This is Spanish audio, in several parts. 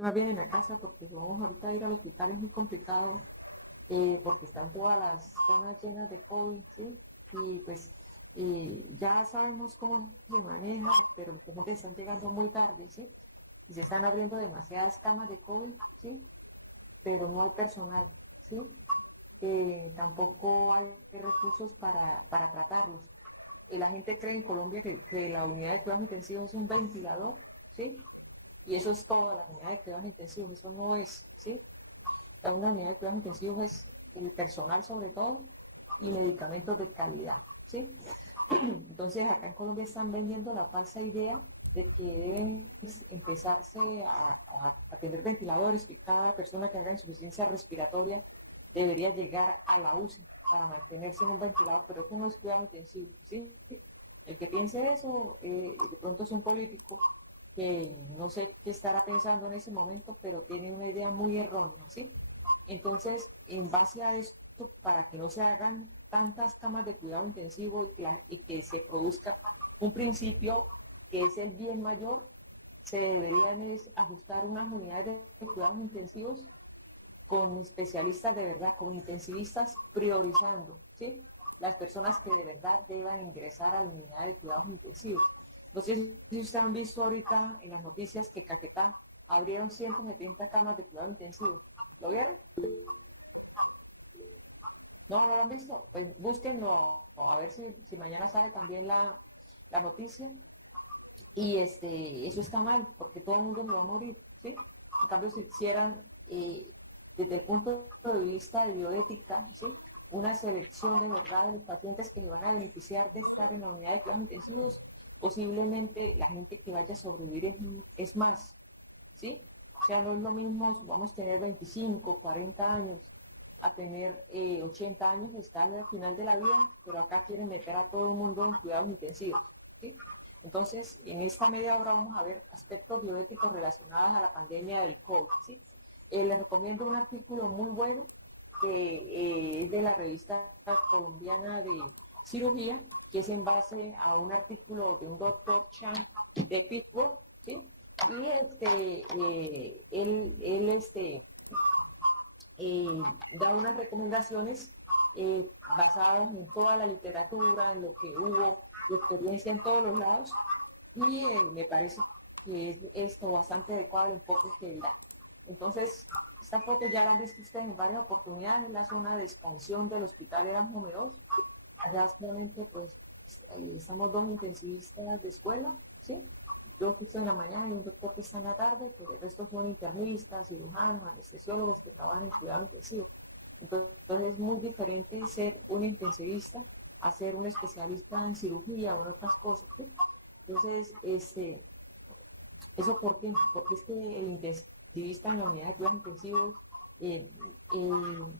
más bien en la casa, porque vamos ahorita a ir al hospital, es muy complicado, porque están todas las zonas llenas de COVID, ¿sí? Y pues ya sabemos cómo se maneja, pero como que están llegando muy tarde, ¿sí? Y se están abriendo demasiadas camas de COVID, ¿sí? Pero no hay personal, ¿sí? Tampoco hay recursos para tratarlos. La gente cree en Colombia que la unidad de cuidados intensivos es un ventilador, ¿sí? Y eso es toda la unidad de cuidados intensivos, eso no es, ¿sí? Una unidad de cuidados intensivos es el personal sobre todo y medicamentos de calidad, ¿sí? Entonces acá en Colombia están vendiendo la falsa idea de que deben empezarse a tener ventiladores, que cada persona que haga insuficiencia respiratoria debería llegar a la UCI para mantenerse en un ventilador, pero eso no es cuidado intensivo, ¿sí? El que piense eso, de pronto es un político que no sé qué estará pensando en ese momento, pero tiene una idea muy errónea, ¿sí? Entonces, en base a esto, para que no se hagan tantas camas de cuidado intensivo y que se produzca un principio que es el bien mayor, se deberían ajustar unas unidades de cuidados intensivos con especialistas de verdad, con intensivistas priorizando, ¿sí? Las personas que de verdad deban ingresar a la unidad de cuidados intensivos. No sé si ustedes han visto ahorita en las noticias que Caquetá abrieron 170 camas de cuidado intensivo. ¿Lo vieron? No, no lo han visto. Pues búsquenlo, a ver si mañana sale también la noticia. Y eso está mal, porque todo el mundo se va a morir, ¿sí? En cambio, si hicieran, desde el punto de vista de bioética, ¿sí? Una selección de verdad de los pacientes que se van a beneficiar de estar en la unidad de cuidados intensivos, posiblemente la gente que vaya a sobrevivir es más, ¿sí? O sea, no es lo mismo, vamos a tener 25, 40 años, a tener 80 años, estar al final de la vida, pero acá quieren meter a todo el mundo en cuidados intensivos, ¿sí? Entonces, en esta media hora vamos a ver aspectos bioéticos relacionados a la pandemia del COVID, ¿sí? Les recomiendo un artículo muy bueno que es de la revista colombiana de cirugía, que es en base a un artículo de un doctor Chan de Pittsburgh, ¿sí? Y da unas recomendaciones basadas en toda la literatura, en lo que hubo de experiencia en todos los lados, y me parece que es esto bastante adecuado al enfoque que él da. Entonces, esta foto ya la han visto ustedes en varias oportunidades, en la zona de expansión del hospital Erasmo II. Allá solamente, pues, estamos dos intensivistas de escuela, ¿sí? Yo que estoy en la mañana y un doctor que está en la tarde, pues el resto son internistas, cirujanos, anestesiólogos que trabajan en cuidado intensivo. Entonces es muy diferente ser un intensivista a ser un especialista en cirugía o en otras cosas, ¿sí? Entonces, ¿eso por qué? Porque es que el intensivista en la unidad de cuidados intensivos, eh,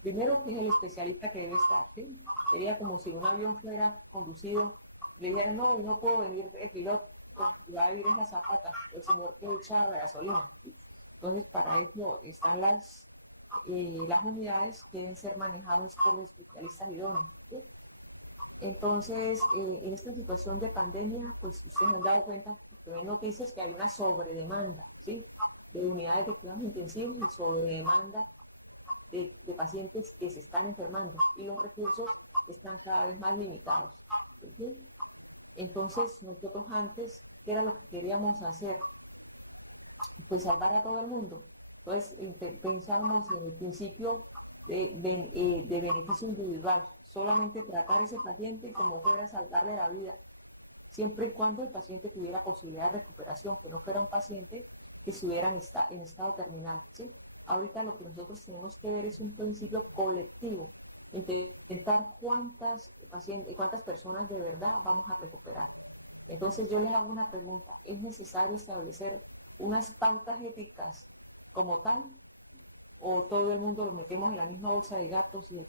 primero que es el especialista que debe estar, ¿sí? Sería como si un avión fuera conducido, le dijeran, no, no puedo venir el piloto, y va a ir en la zapata, el señor que echa la gasolina, ¿sí? Entonces, para eso están las unidades que deben ser manejadas por los especialistas idóneos, ¿sí? Entonces, en esta situación de pandemia, pues ustedes han dado cuenta, porque ven noticias que hay una sobredemanda, ¿sí? De unidades de cuidados intensivos y sobredemanda de pacientes que se están enfermando y los recursos están cada vez más limitados, ¿sí? Entonces, nosotros antes, ¿qué era lo que queríamos hacer? Pues salvar a todo el mundo. Entonces, pensábamos en el principio de beneficio individual, solamente tratar a ese paciente como fuera salvarle la vida, siempre y cuando el paciente tuviera posibilidad de recuperación, que no fuera un paciente que estuviera en estado terminal, ¿sí? Ahorita lo que nosotros tenemos que ver es un principio colectivo, intentar cuántas personas de verdad vamos a recuperar. Entonces yo les hago una pregunta, ¿es necesario establecer unas pautas éticas como tal? ¿O todo el mundo lo metemos en la misma bolsa de gatos y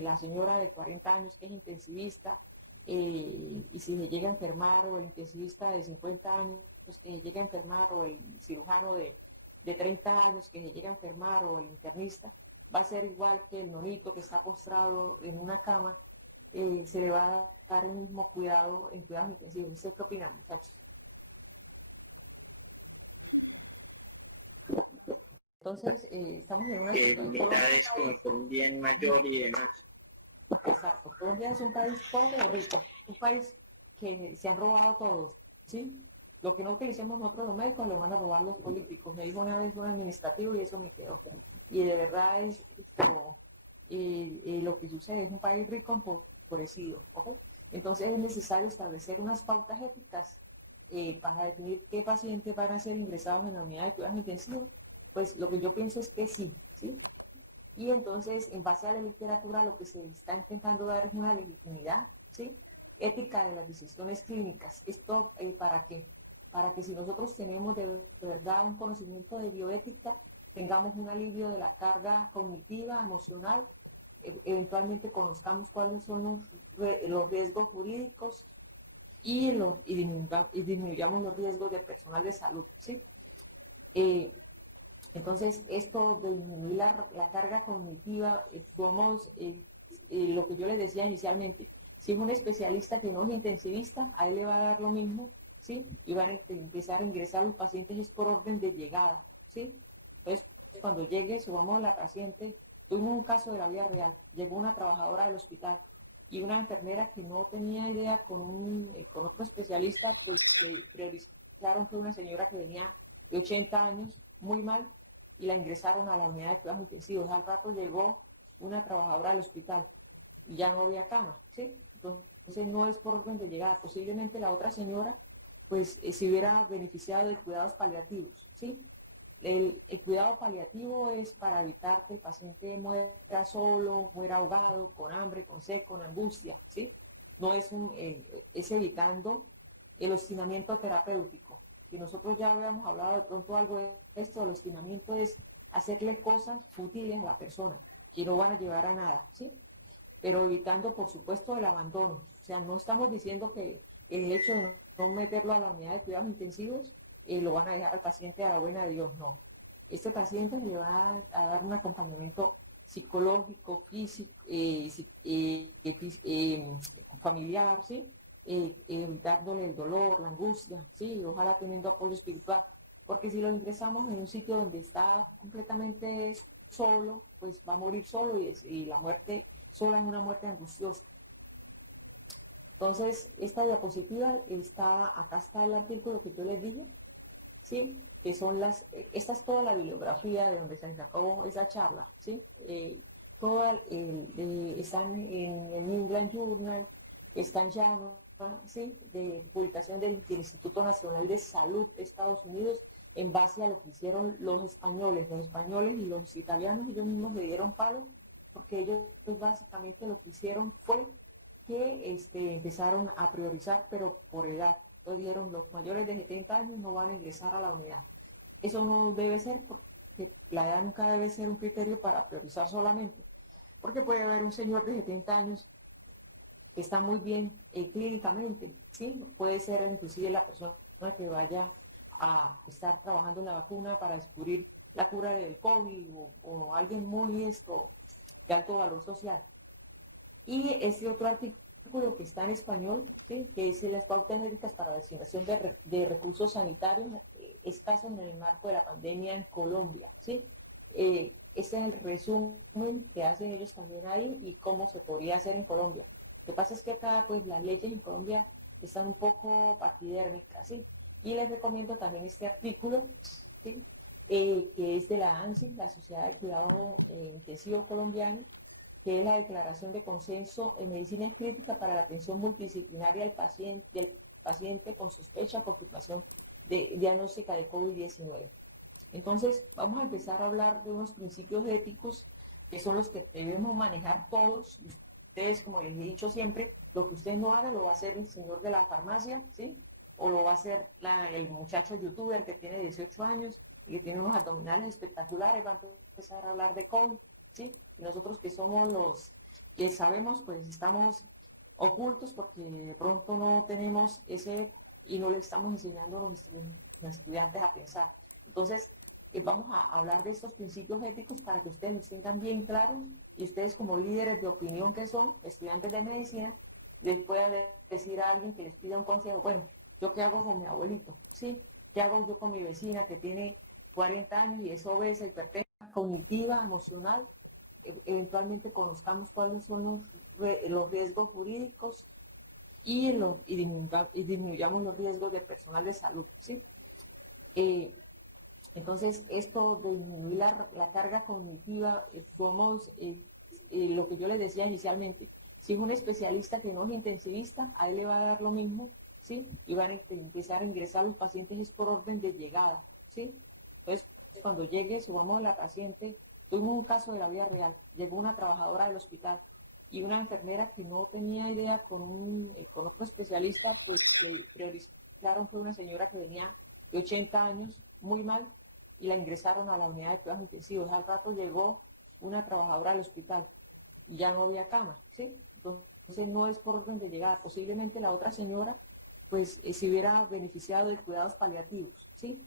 la señora de 40 años que es intensivista, y si se llega a enfermar, o el intensivista de 50 años que se llega a enfermar, o el cirujano de 30 años que se llega a enfermar, o el internista, va a ser igual que el nonito que está postrado en una cama, se le va a dar el mismo cuidado en cuidados intensivos? ¿Usted qué opina, muchachos? Entonces, estamos en una que situación. unidades como por un bien mayor y demás. Exacto. Colombia es un país pobre o rico, un país que se han robado todos, ¿sí? Lo que no utilicemos nosotros los médicos lo van a robar los políticos. Me dijo una vez un administrativo y eso me quedó. Y de verdad es esto, lo que sucede. Es un país rico empobrecido, ¿ok? Entonces es necesario establecer unas pautas éticas para definir qué pacientes van a ser ingresados en la unidad de cuidados intensivos. Pues lo que yo pienso es que sí, ¿sí? Y entonces, en base a la literatura, lo que se está intentando dar es una legitimidad, ¿sí? Ética de las decisiones clínicas. ¿Esto para qué? Para que si nosotros tenemos de verdad un conocimiento de bioética, tengamos un alivio de la carga cognitiva, emocional, eventualmente conozcamos cuáles son los riesgos jurídicos y disminuyamos los riesgos de personal de salud, ¿sí? Eh, entonces, esto de disminuir la carga cognitiva, lo que yo les decía inicialmente, si es un especialista que no es intensivista, a él le va a dar lo mismo, ¿sí? Y van a empezar a ingresar los pacientes es por orden de llegada, ¿sí? Entonces, cuando llegue, subamos a la paciente, tuvimos un caso de la vida real, llegó una trabajadora del hospital y una enfermera que no tenía idea con otro especialista, pues le priorizaron que una señora que venía de 80 años, muy mal, y la ingresaron a la unidad de cuidados intensivos. Al rato llegó una trabajadora del hospital y ya no había cama, ¿sí? Entonces no es por orden de llegada. Posiblemente la otra señora, pues, se hubiera beneficiado de cuidados paliativos, ¿sí? El cuidado paliativo es para evitar que el paciente muera solo, muera ahogado, con hambre, con sed, con angustia, ¿sí? No es es evitando el obstinamiento terapéutico. Que nosotros ya habíamos hablado de pronto algo de esto, el obstinamiento es hacerle cosas fútiles a la persona, que no van a llevar a nada, ¿sí? Pero evitando, por supuesto, el abandono. O sea, no estamos diciendo que el hecho de no meterlo a la unidad de cuidados intensivos lo van a dejar al paciente a la buena de Dios, no. Este paciente le va a dar un acompañamiento psicológico, físico, familiar, ¿sí? Evitándole el dolor, la angustia, ¿sí? Ojalá teniendo apoyo espiritual. Porque si lo ingresamos en un sitio donde está completamente solo, pues va a morir solo y la muerte sola es una muerte angustiosa. Entonces, esta diapositiva acá está el artículo que yo les dije, ¿sí? Que son esta es toda la bibliografía de donde se sacó esa charla, ¿sí? Están en el New England Journal, está en JAMA, ¿sí? De publicación del Instituto Nacional de Salud de Estados Unidos, en base a lo que hicieron los españoles y los italianos, ellos mismos le dieron palo, porque ellos pues, básicamente lo que hicieron fue que empezaron a priorizar, pero por edad. Entonces dijeron, los mayores de 70 años no van a ingresar a la unidad. Eso no debe ser, porque la edad nunca debe ser un criterio para priorizar solamente, porque puede haber un señor de 70 años que está muy bien clínicamente, ¿sí? Puede ser inclusive la persona que vaya a estar trabajando en la vacuna para descubrir la cura del COVID o alguien muy de alto valor social. Y este otro artículo que está en español, ¿sí? Que es las pautas éticas para la asignación de recursos sanitarios escasos en el marco de la pandemia en Colombia, ¿sí? Este es el resumen que hacen ellos también ahí y cómo se podría hacer en Colombia. Lo que pasa es que acá, pues, las leyes en Colombia están un poco paquidérmicas, ¿sí? Y les recomiendo también este artículo, ¿sí? Que es de la ANSI, la Sociedad de Cuidado Intensivo Colombiano, que es la declaración de consenso en medicina crítica para la atención multidisciplinaria del paciente con sospecha o confirmación de diagnóstica de COVID-19. Entonces, vamos a empezar a hablar de unos principios éticos que son los que debemos manejar todos. Ustedes, como les he dicho siempre, lo que usted no haga lo va a hacer el señor de la farmacia, ¿sí? O lo va a hacer el muchacho youtuber que tiene 18 años y que tiene unos abdominales espectaculares, va a empezar a hablar de COVID, ¿sí? Y nosotros que somos los que sabemos, pues estamos ocultos porque de pronto no tenemos ese y no le estamos enseñando a los estudiantes a pensar. Entonces, vamos a hablar de estos principios éticos para que ustedes los tengan bien claros y ustedes como líderes de opinión que son, estudiantes de medicina, les puedan decir a alguien que les pida un consejo, bueno, ¿yo qué hago con mi abuelito? ¿Sí? ¿Qué hago yo con mi vecina que tiene 40 años y es obesa, hipertensa, cognitiva, emocional, eventualmente conozcamos cuáles son los riesgos jurídicos y disminuyamos los riesgos de personal de salud, ¿sí? Entonces, esto de disminuir la carga cognitiva, lo que yo les decía inicialmente, si es un especialista que no es intensivista, a él le va a dar lo mismo, ¿sí? Y van a empezar a ingresar los pacientes es por orden de llegada, ¿sí? Entonces, cuando llegue, subamos a la paciente, tuvimos un caso de la vida real, llegó una trabajadora del hospital y una enfermera que no tenía idea con otro especialista, pues le priorizaron, fue una señora que venía de 80 años, muy mal, y la ingresaron a la unidad de cuidados intensivos. Al rato llegó una trabajadora del hospital y ya no había cama, ¿sí? Entonces no es por orden de llegada. Posiblemente la otra señora, pues, se hubiera beneficiado de cuidados paliativos, ¿sí?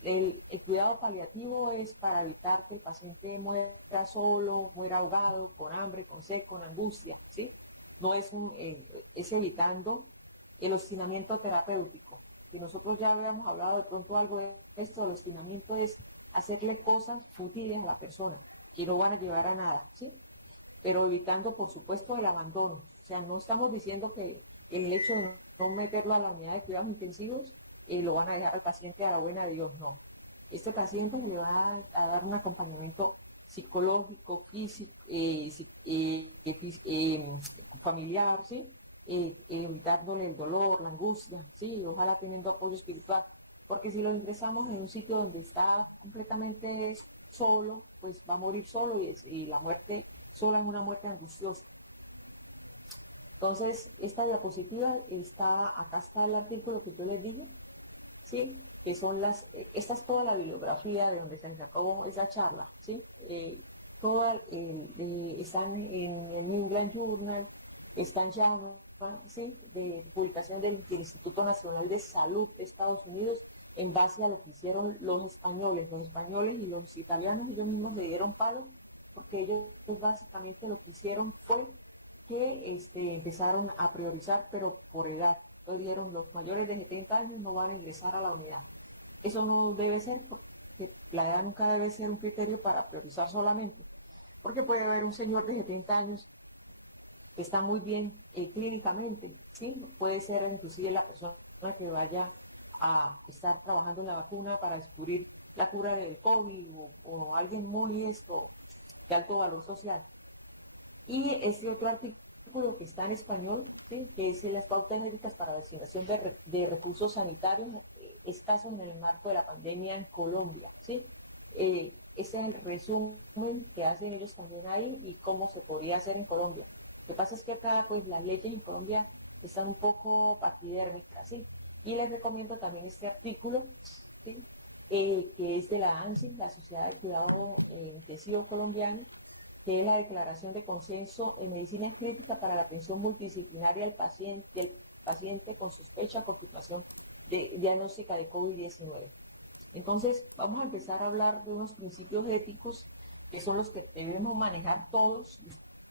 El cuidado paliativo es para evitar que el paciente muera solo, muera ahogado, con hambre, con sed, con angustia, ¿sí? No es es evitando el obstinamiento terapéutico. Que nosotros ya habíamos hablado de pronto algo de esto, el obstinamiento es hacerle cosas fútiles a la persona, que no van a llevar a nada, ¿sí? Pero evitando, por supuesto, el abandono. O sea, no estamos diciendo que el hecho de no meterlo a la unidad de cuidados intensivos lo van a dejar al paciente a la buena de Dios, no. Este paciente le va a dar un acompañamiento psicológico, físico, familiar, ¿sí? Evitándole el dolor, la angustia, ¿sí? Ojalá teniendo apoyo espiritual. Porque si lo ingresamos en un sitio donde está completamente solo, pues va a morir solo y la muerte sola es una muerte angustiosa. Entonces, esta diapositiva acá está el artículo que yo les dije, ¿sí? Que son esta es toda la bibliografía de donde se sacó esa charla, ¿sí? Están en el New England Journal, están en JAMA, ¿sí? De publicación del Instituto Nacional de Salud de Estados Unidos, en base a lo que hicieron los españoles y los italianos, ellos mismos le dieron palo, porque ellos básicamente lo que hicieron fue que empezaron a priorizar, pero por edad. Entonces dijeron, los mayores de 70 años no van a ingresar a la unidad. Eso no debe ser, porque la edad nunca debe ser un criterio para priorizar solamente, porque puede haber un señor de 70 años que está muy bien clínicamente, ¿sí? Puede ser inclusive la persona que vaya a estar trabajando en la vacuna para descubrir la cura del COVID o alguien muy de alto valor social. Y este otro artículo que está en español, ¿sí? Que es las pautas éticas para la asignación de recursos sanitarios escasos en el marco de la pandemia en Colombia, ¿sí? Ese es el resumen que hacen ellos también ahí y cómo se podría hacer en Colombia. Lo que pasa es que acá, pues, las leyes en Colombia están un poco paquidérmicas, ¿sí? Y les recomiendo también este artículo, ¿sí? Que es de la ANSI, la Sociedad de Cuidado Intensivo Colombiano, que es la Declaración de Consenso en Medicina Crítica para la Atención Multidisciplinaria del paciente con sospecha o confirmación diagnóstica de COVID-19. Entonces, vamos a empezar a hablar de unos principios éticos que son los que debemos manejar todos.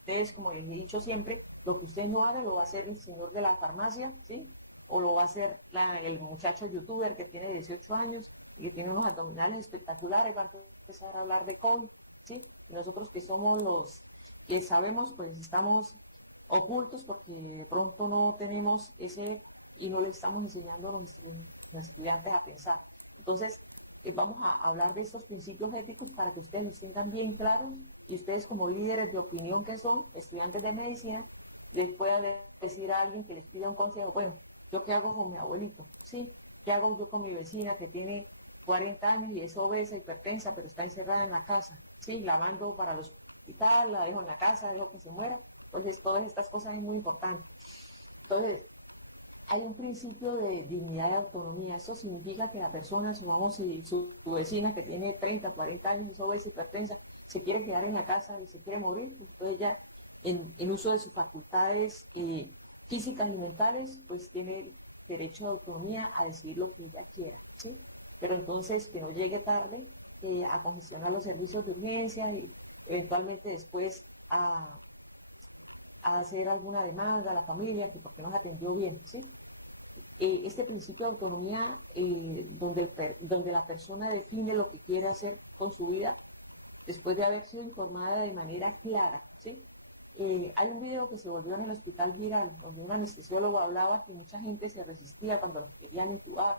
Ustedes, como les he dicho siempre, lo que usted no haga lo va a hacer el señor de la farmacia, ¿sí? O lo va a hacer el muchacho youtuber que tiene 18 años y que tiene unos abdominales espectaculares, va a empezar a hablar de COVID, ¿sí? Y nosotros que somos los que sabemos, pues estamos ocultos porque de pronto no tenemos ese y no le estamos enseñando a nuestros estudiantes a pensar. Entonces, vamos a hablar de estos principios éticos para que ustedes los tengan bien claros y ustedes como líderes de opinión que son, estudiantes de medicina, les puedan decir a alguien que les pida un consejo, bueno, ¿yo qué hago con mi abuelito? ¿Sí? ¿Qué hago yo con mi vecina que tiene 40 años y es obesa, hipertensa, pero está encerrada en la casa? ¿Sí? La mando para el hospital, la dejo en la casa, dejo que se muera. Entonces, todas estas cosas es muy importante. Entonces, hay un principio de dignidad y autonomía. Eso significa que la persona, supongamos si su vecina que tiene 30, 40 años, es obesa, hipertensa, se quiere quedar en la casa y se quiere morir, pues entonces ella, en uso de sus facultades físicas y mentales, pues tiene derecho de autonomía a decidir lo que ella quiera, ¿sí? Pero entonces que no llegue tarde a congestionar los servicios de urgencia y eventualmente después a hacer alguna demanda a la familia, que porque no se atendió bien, ¿sí? este principio de autonomía, donde la persona define lo que quiere hacer con su vida, después de haber sido informada de manera clara, ¿sí? Hay un video que se volvió en el hospital viral, donde un anestesiólogo hablaba que mucha gente se resistía cuando los querían intubar.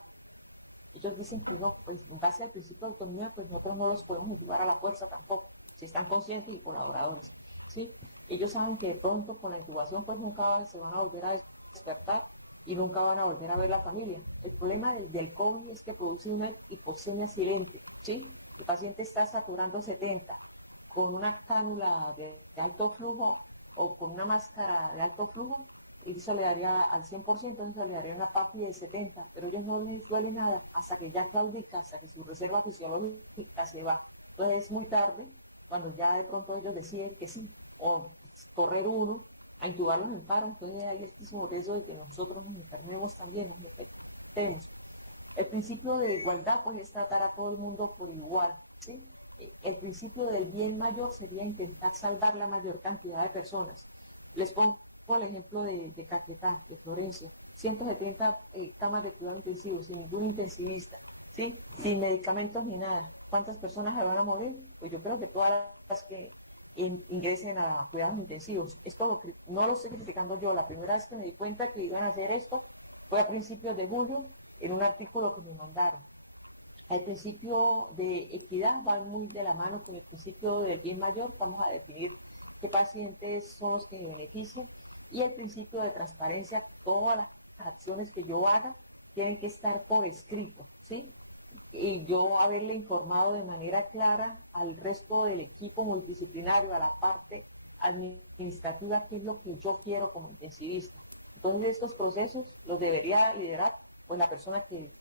Ellos dicen que no, pues en base al principio de autonomía, pues nosotros no los podemos intubar a la fuerza tampoco, si están conscientes y colaboradores, ¿sí? Ellos saben que de pronto con la intubación, pues nunca se van a volver a despertar y nunca van a volver a ver la familia. El problema del COVID es que produce una hipoxemia silente, ¿sí? El paciente está saturando 70 con una cánula de alto flujo o con una máscara de alto flujo, y eso le daría al 100%, eso le daría una PAPI de 70, pero a ellos no les duele nada hasta que ya claudica, hasta que su reserva fisiológica se va. Entonces es muy tarde cuando ya de pronto ellos deciden que sí, o correr uno a intubarlos en paro, entonces hay el riesgo de que nosotros nos enfermemos también, nos infectemos. El principio de igualdad, pues, es tratar a todo el mundo por igual, ¿sí? El principio del bien mayor sería intentar salvar la mayor cantidad de personas. Les pongo el ejemplo de Caquetá, de Florencia, 170 camas de cuidado intensivo, sin ningún intensivista, ¿sí? Sin medicamentos ni nada. ¿Cuántas personas se van a morir? Pues yo creo que todas las que ingresen a cuidados intensivos. Esto no lo estoy criticando yo. La primera vez que me di cuenta que iban a hacer esto fue a principios de julio, en un artículo que me mandaron. El principio de equidad va muy de la mano con el principio del bien mayor. Vamos a definir qué pacientes son los que se benefician. Y el principio de transparencia, todas las acciones que yo haga tienen que estar por escrito, ¿sí? Y yo haberle informado de manera clara al resto del equipo multidisciplinario, a la parte administrativa, qué es lo que yo quiero como intensivista. Entonces, estos procesos los debería liderar pues la persona que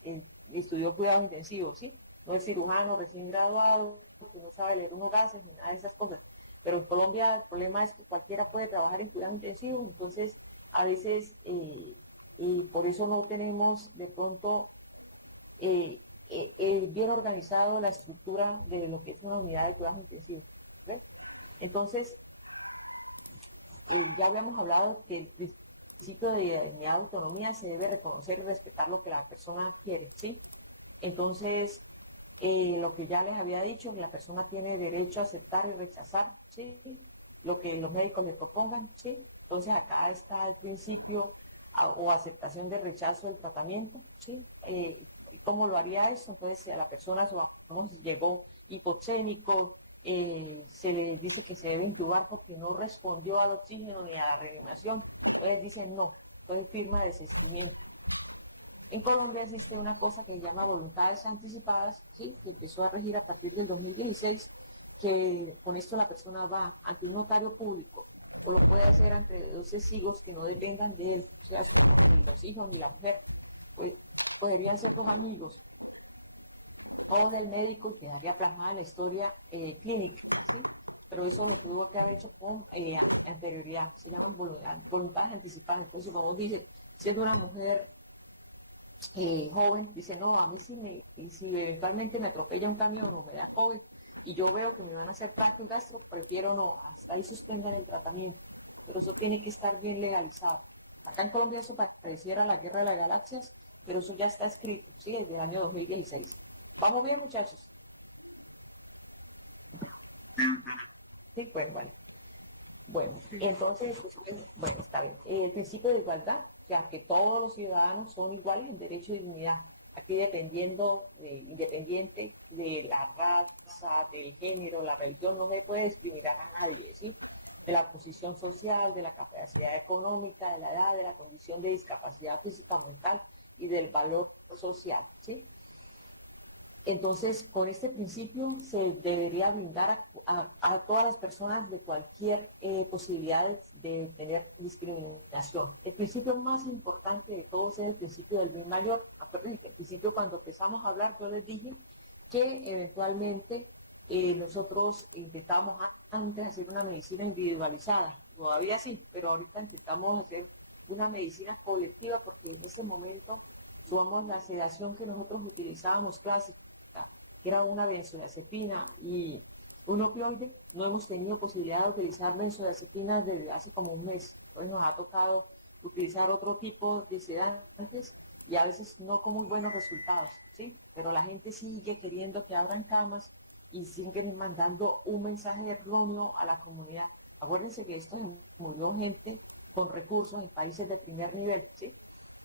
estudió cuidado intensivo, ¿sí? No el cirujano recién graduado, que no sabe leer unos gases ni nada de esas cosas. Pero en Colombia el problema es que cualquiera puede trabajar en cuidado intensivo, entonces a veces por eso no tenemos de pronto bien organizado la estructura de lo que es una unidad de cuidados intensivos. ¿Ves? Entonces, ya habíamos hablado que el principio de dignidad y autonomía se debe reconocer y respetar lo que la persona quiere, ¿sí? Entonces, lo que ya les había dicho, que la persona tiene derecho a aceptar y rechazar, ¿sí? Lo que los médicos le propongan, ¿sí? Entonces, acá está el principio o aceptación de rechazo del tratamiento, ¿sí? ¿Cómo lo haría eso? Entonces, si a la persona, supongamos, llegó hipoxémico, se le dice que se debe intubar porque no respondió al oxígeno ni a la reanimación, entonces dicen no, entonces firma desistimiento. En Colombia existe una cosa que se llama voluntades anticipadas, ¿sí? Que empezó a regir a partir del 2016, que con esto la persona va ante un notario público o lo puede hacer ante dos testigos que no dependan de él, o sea, ni los hijos ni la mujer, pues podrían ser dos amigos o del médico y quedaría plasmada en la historia clínica, ¿sí? Pero eso lo tuvo que haber hecho con anterioridad, se llaman voluntades anticipadas. Entonces, como dice, siendo una mujer joven, dice, no, a mí si eventualmente me atropella un camión o me da COVID y yo veo que me van a hacer tracto y gastro, prefiero no, hasta ahí suspendan el tratamiento, pero eso tiene que estar bien legalizado. Acá en Colombia eso pareciera la guerra de las galaxias, pero eso ya está escrito, ¿sí? Desde el año 2016. ¿Vamos bien, muchachos? Sí, bueno, vale. Bueno, entonces, bueno, está bien. El principio de igualdad, ya que todos los ciudadanos son iguales en derecho y dignidad. Aquí independiente de la raza, del género, la religión, no se puede discriminar a nadie, ¿sí? De la posición social, de la capacidad económica, de la edad, de la condición de discapacidad física o mental y del valor social, ¿sí? Entonces, con este principio se debería brindar a todas las personas de cualquier posibilidad de tener discriminación. El principio más importante de todos es el principio del bien mayor. Acuérdense que al principio, cuando empezamos a hablar, yo les dije que eventualmente nosotros intentamos antes hacer una medicina individualizada. Todavía sí, pero ahorita intentamos hacer una medicina colectiva porque en ese momento sumamos la sedación que nosotros utilizábamos clásica, que era una benzodiazepina y un opioide. No hemos tenido posibilidad de utilizar benzodiazepinas desde hace como un mes. Hoy nos ha tocado utilizar otro tipo de sedantes y a veces no con muy buenos resultados, ¿sí? Pero la gente sigue queriendo que abran camas y siguen mandando un mensaje erróneo a la comunidad. Acuérdense que esto murió gente con recursos en países de primer nivel, ¿sí?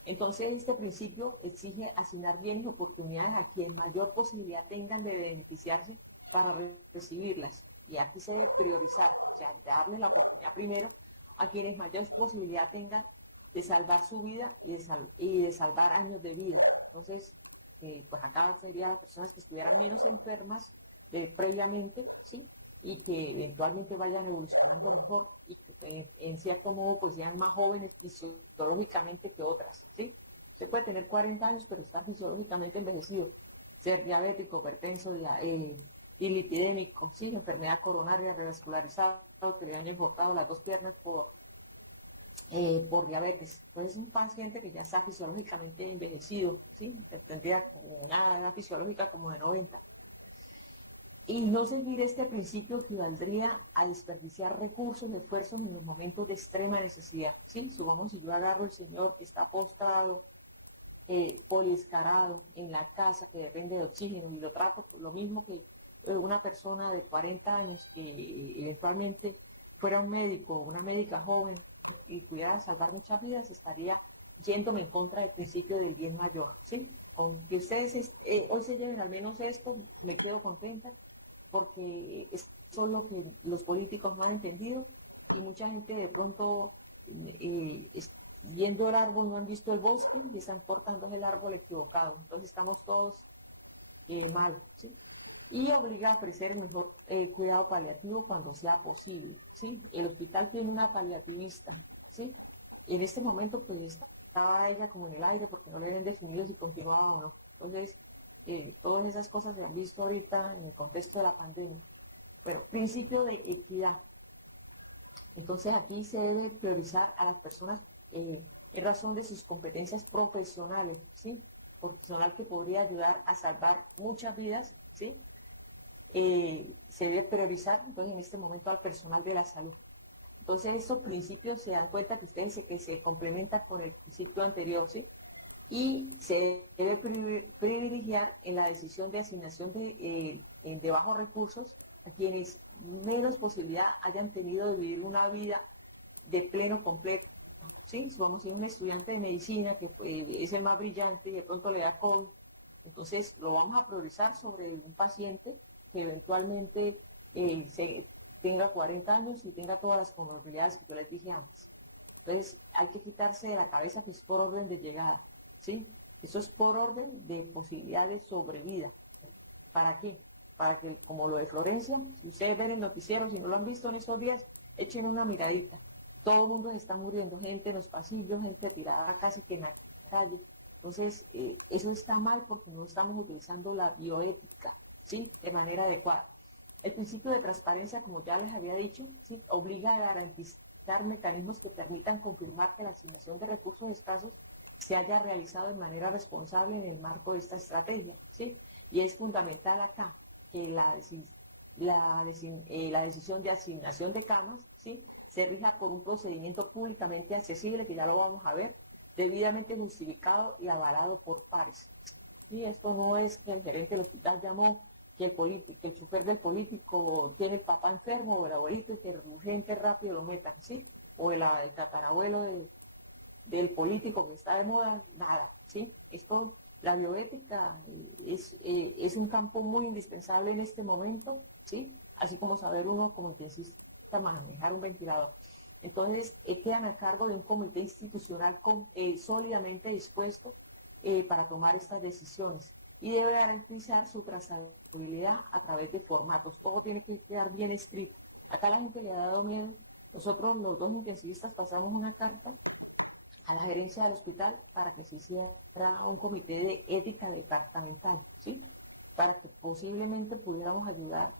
Entonces, este principio exige asignar bienes y oportunidades a quien mayor posibilidad tengan de beneficiarse para recibirlas. Y aquí se debe priorizar, o sea, darles la oportunidad primero a quienes mayor posibilidad tengan de salvar su vida y de salvar años de vida. Entonces, pues acá serían las personas que estuvieran menos enfermas previamente, ¿sí? Y que eventualmente vayan evolucionando mejor y que en cierto modo pues sean más jóvenes fisiológicamente que otras, ¿sí? Usted puede tener 40 años pero estar fisiológicamente envejecido, ser diabético, hipertenso, dilipidémico, ¿sí? Enfermedad coronaria revascularizada, que le hayan cortado las dos piernas por diabetes. Entonces es un paciente que ya está fisiológicamente envejecido, ¿sí? Que tendría una edad fisiológica como de 90. Y no seguir este principio equivaldría a desperdiciar recursos y esfuerzos en los momentos de extrema necesidad. ¿Sí? Supongamos si yo agarro al señor que está postrado, poliscarado en la casa, que depende de oxígeno, y lo trato por lo mismo que una persona de 40 años que eventualmente fuera un médico o una médica joven y pudiera salvar muchas vidas, estaría yéndome en contra del principio del bien mayor. ¿Sí? Con que ustedes hoy se lleven al menos esto, me quedo contenta, porque eso es lo que los políticos no han entendido y mucha gente de pronto viendo el árbol no han visto el bosque y están cortando el árbol equivocado. Entonces estamos todos mal, ¿sí? Y obliga a ofrecer el mejor cuidado paliativo cuando sea posible, ¿sí? El hospital tiene una paliativista, ¿sí? En este momento pues estaba ella como en el aire porque no le habían definido si continuaba o no. Entonces, todas esas cosas se han visto ahorita en el contexto de la pandemia. Bueno, principio de equidad. Entonces aquí se debe priorizar a las personas en razón de sus competencias profesionales, ¿sí? Profesional que podría ayudar a salvar muchas vidas, ¿sí? Se debe priorizar, entonces, en este momento al personal de la salud. Entonces, estos principios se dan cuenta que ustedes que se complementan con el principio anterior, ¿sí? Y se debe privilegiar en la decisión de asignación de bajos recursos a quienes menos posibilidad hayan tenido de vivir una vida de pleno completo. ¿Sí? Si vamos a ir un estudiante de medicina que es el más brillante y de pronto le da COVID, entonces lo vamos a priorizar sobre un paciente que eventualmente tenga 40 años y tenga todas las comorbilidades que yo les dije antes. Entonces hay que quitarse de la cabeza que es por orden de llegada, ¿sí? Eso es por orden de posibilidad de sobrevida. ¿Para qué? Para que, como lo de Florencia, si ustedes ven el noticiero, si no lo han visto en estos días, echen una miradita. Todo el mundo se está muriendo, gente en los pasillos, gente tirada casi que en la calle. Entonces, eso está mal porque no estamos utilizando la bioética, ¿sí? De manera adecuada. El principio de transparencia, como ya les había dicho, ¿sí? Obliga a garantizar mecanismos que permitan confirmar que la asignación de recursos escasos se haya realizado de manera responsable en el marco de esta estrategia, ¿sí? Y es fundamental acá que la decisión de asignación de camas, ¿sí? Se rija por un procedimiento públicamente accesible, que ya lo vamos a ver, debidamente justificado y avalado por pares. ¿Sí? Esto no es que el gerente del hospital llamó, que el chofer del político tiene el papá enfermo o el abuelito y que urgente rápido lo metan, ¿sí? O el tatarabuelo del político que está de moda, nada, ¿sí? Esto, la bioética es un campo muy indispensable en este momento, ¿sí? Así como saber uno como intensista manejar un ventilador. Entonces, quedan a cargo de un comité institucional sólidamente dispuesto para tomar estas decisiones y debe garantizar su trazabilidad a través de formatos. Todo tiene que quedar bien escrito. Acá la gente le ha dado miedo. Nosotros, los dos intensivistas, pasamos una carta a la gerencia del hospital para que se hiciera un comité de ética departamental, ¿sí? Para que posiblemente pudiéramos ayudar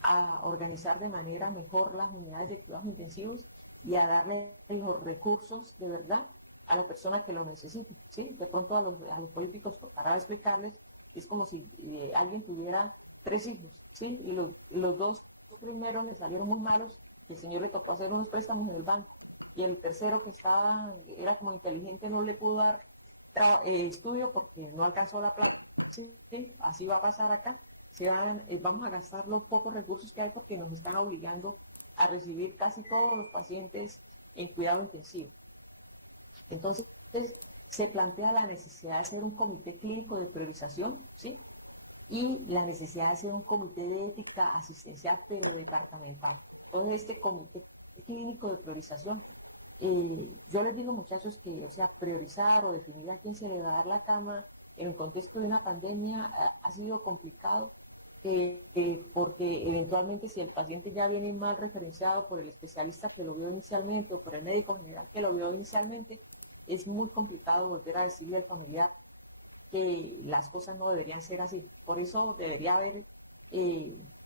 a organizar de manera mejor las unidades de cuidados intensivos y a darle los recursos de verdad a las personas que lo necesiten, ¿sí? De pronto a los políticos, para explicarles, es como si alguien tuviera 3 hijos, ¿sí? Y los 2 primeros le salieron muy malos, y el señor le tocó hacer unos préstamos en el banco, y el tercero que era como inteligente no le pudo dar estudio porque no alcanzó la plata. Sí, así va a pasar acá. Vamos a gastar los pocos recursos que hay porque nos están obligando a recibir casi todos los pacientes en cuidado intensivo. Entonces, se plantea la necesidad de hacer un comité clínico de priorización, ¿sí? Y la necesidad de hacer un comité de ética asistencial, pero departamental. Entonces, este comité clínico de priorización, yo les digo, muchachos, que, o sea, priorizar o definir a quién se le va a dar la cama en el contexto de una pandemia ha sido complicado, porque eventualmente si el paciente ya viene mal referenciado por el especialista que lo vio inicialmente o por el médico general que lo vio inicialmente, es muy complicado volver a decirle al familiar que las cosas no deberían ser así. Por eso debería haber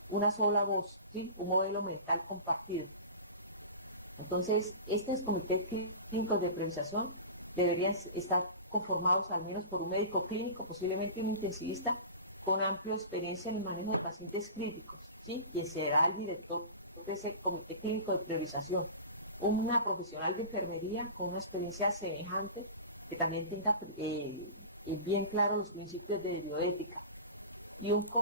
una sola voz, ¿sí? Un modelo mental compartido. Entonces, estos comités clínicos de priorización deberían estar conformados al menos por un médico clínico, posiblemente un intensivista con amplia experiencia en el manejo de pacientes críticos, ¿sí? Que será el director de ese comité clínico de priorización. Una profesional de enfermería con una experiencia semejante que también tenga bien claro los principios de bioética. Y un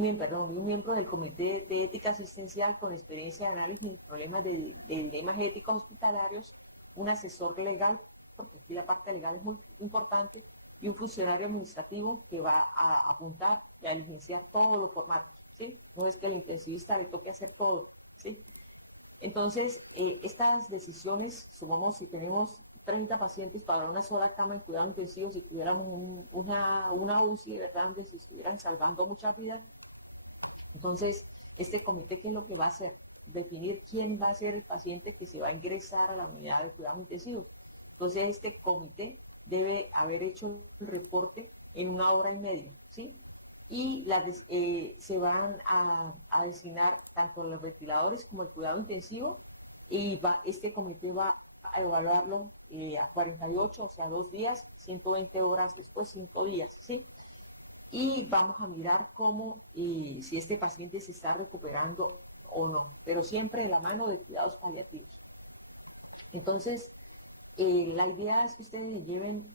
miembro del comité de ética asistencial con experiencia de análisis de problemas de dilemas éticos hospitalarios, un asesor legal, porque aquí la parte legal es muy importante, y un funcionario administrativo que va a apuntar y a diligenciar todos los formatos, ¿sí? No es que al intensivista le toque hacer todo, ¿sí? Entonces, estas decisiones, sumamos si tenemos 30 pacientes para una sola cama en cuidado intensivo, si tuviéramos una UCI, de verdad, donde se estuvieran salvando muchas vidas. Entonces, este comité, ¿qué es lo que va a hacer? Definir quién va a ser el paciente que se va a ingresar a la unidad de cuidado intensivo. Entonces, este comité debe haber hecho el reporte en 1 hora y media, ¿sí? Y se van a designar tanto los ventiladores como el cuidado intensivo, y este comité va a evaluarlo a 48, o sea, 2 días, 120 horas después, 5 días, ¿sí? Y vamos a mirar cómo, si este paciente se está recuperando o no, pero siempre de la mano de cuidados paliativos. Entonces, la idea es que ustedes lleven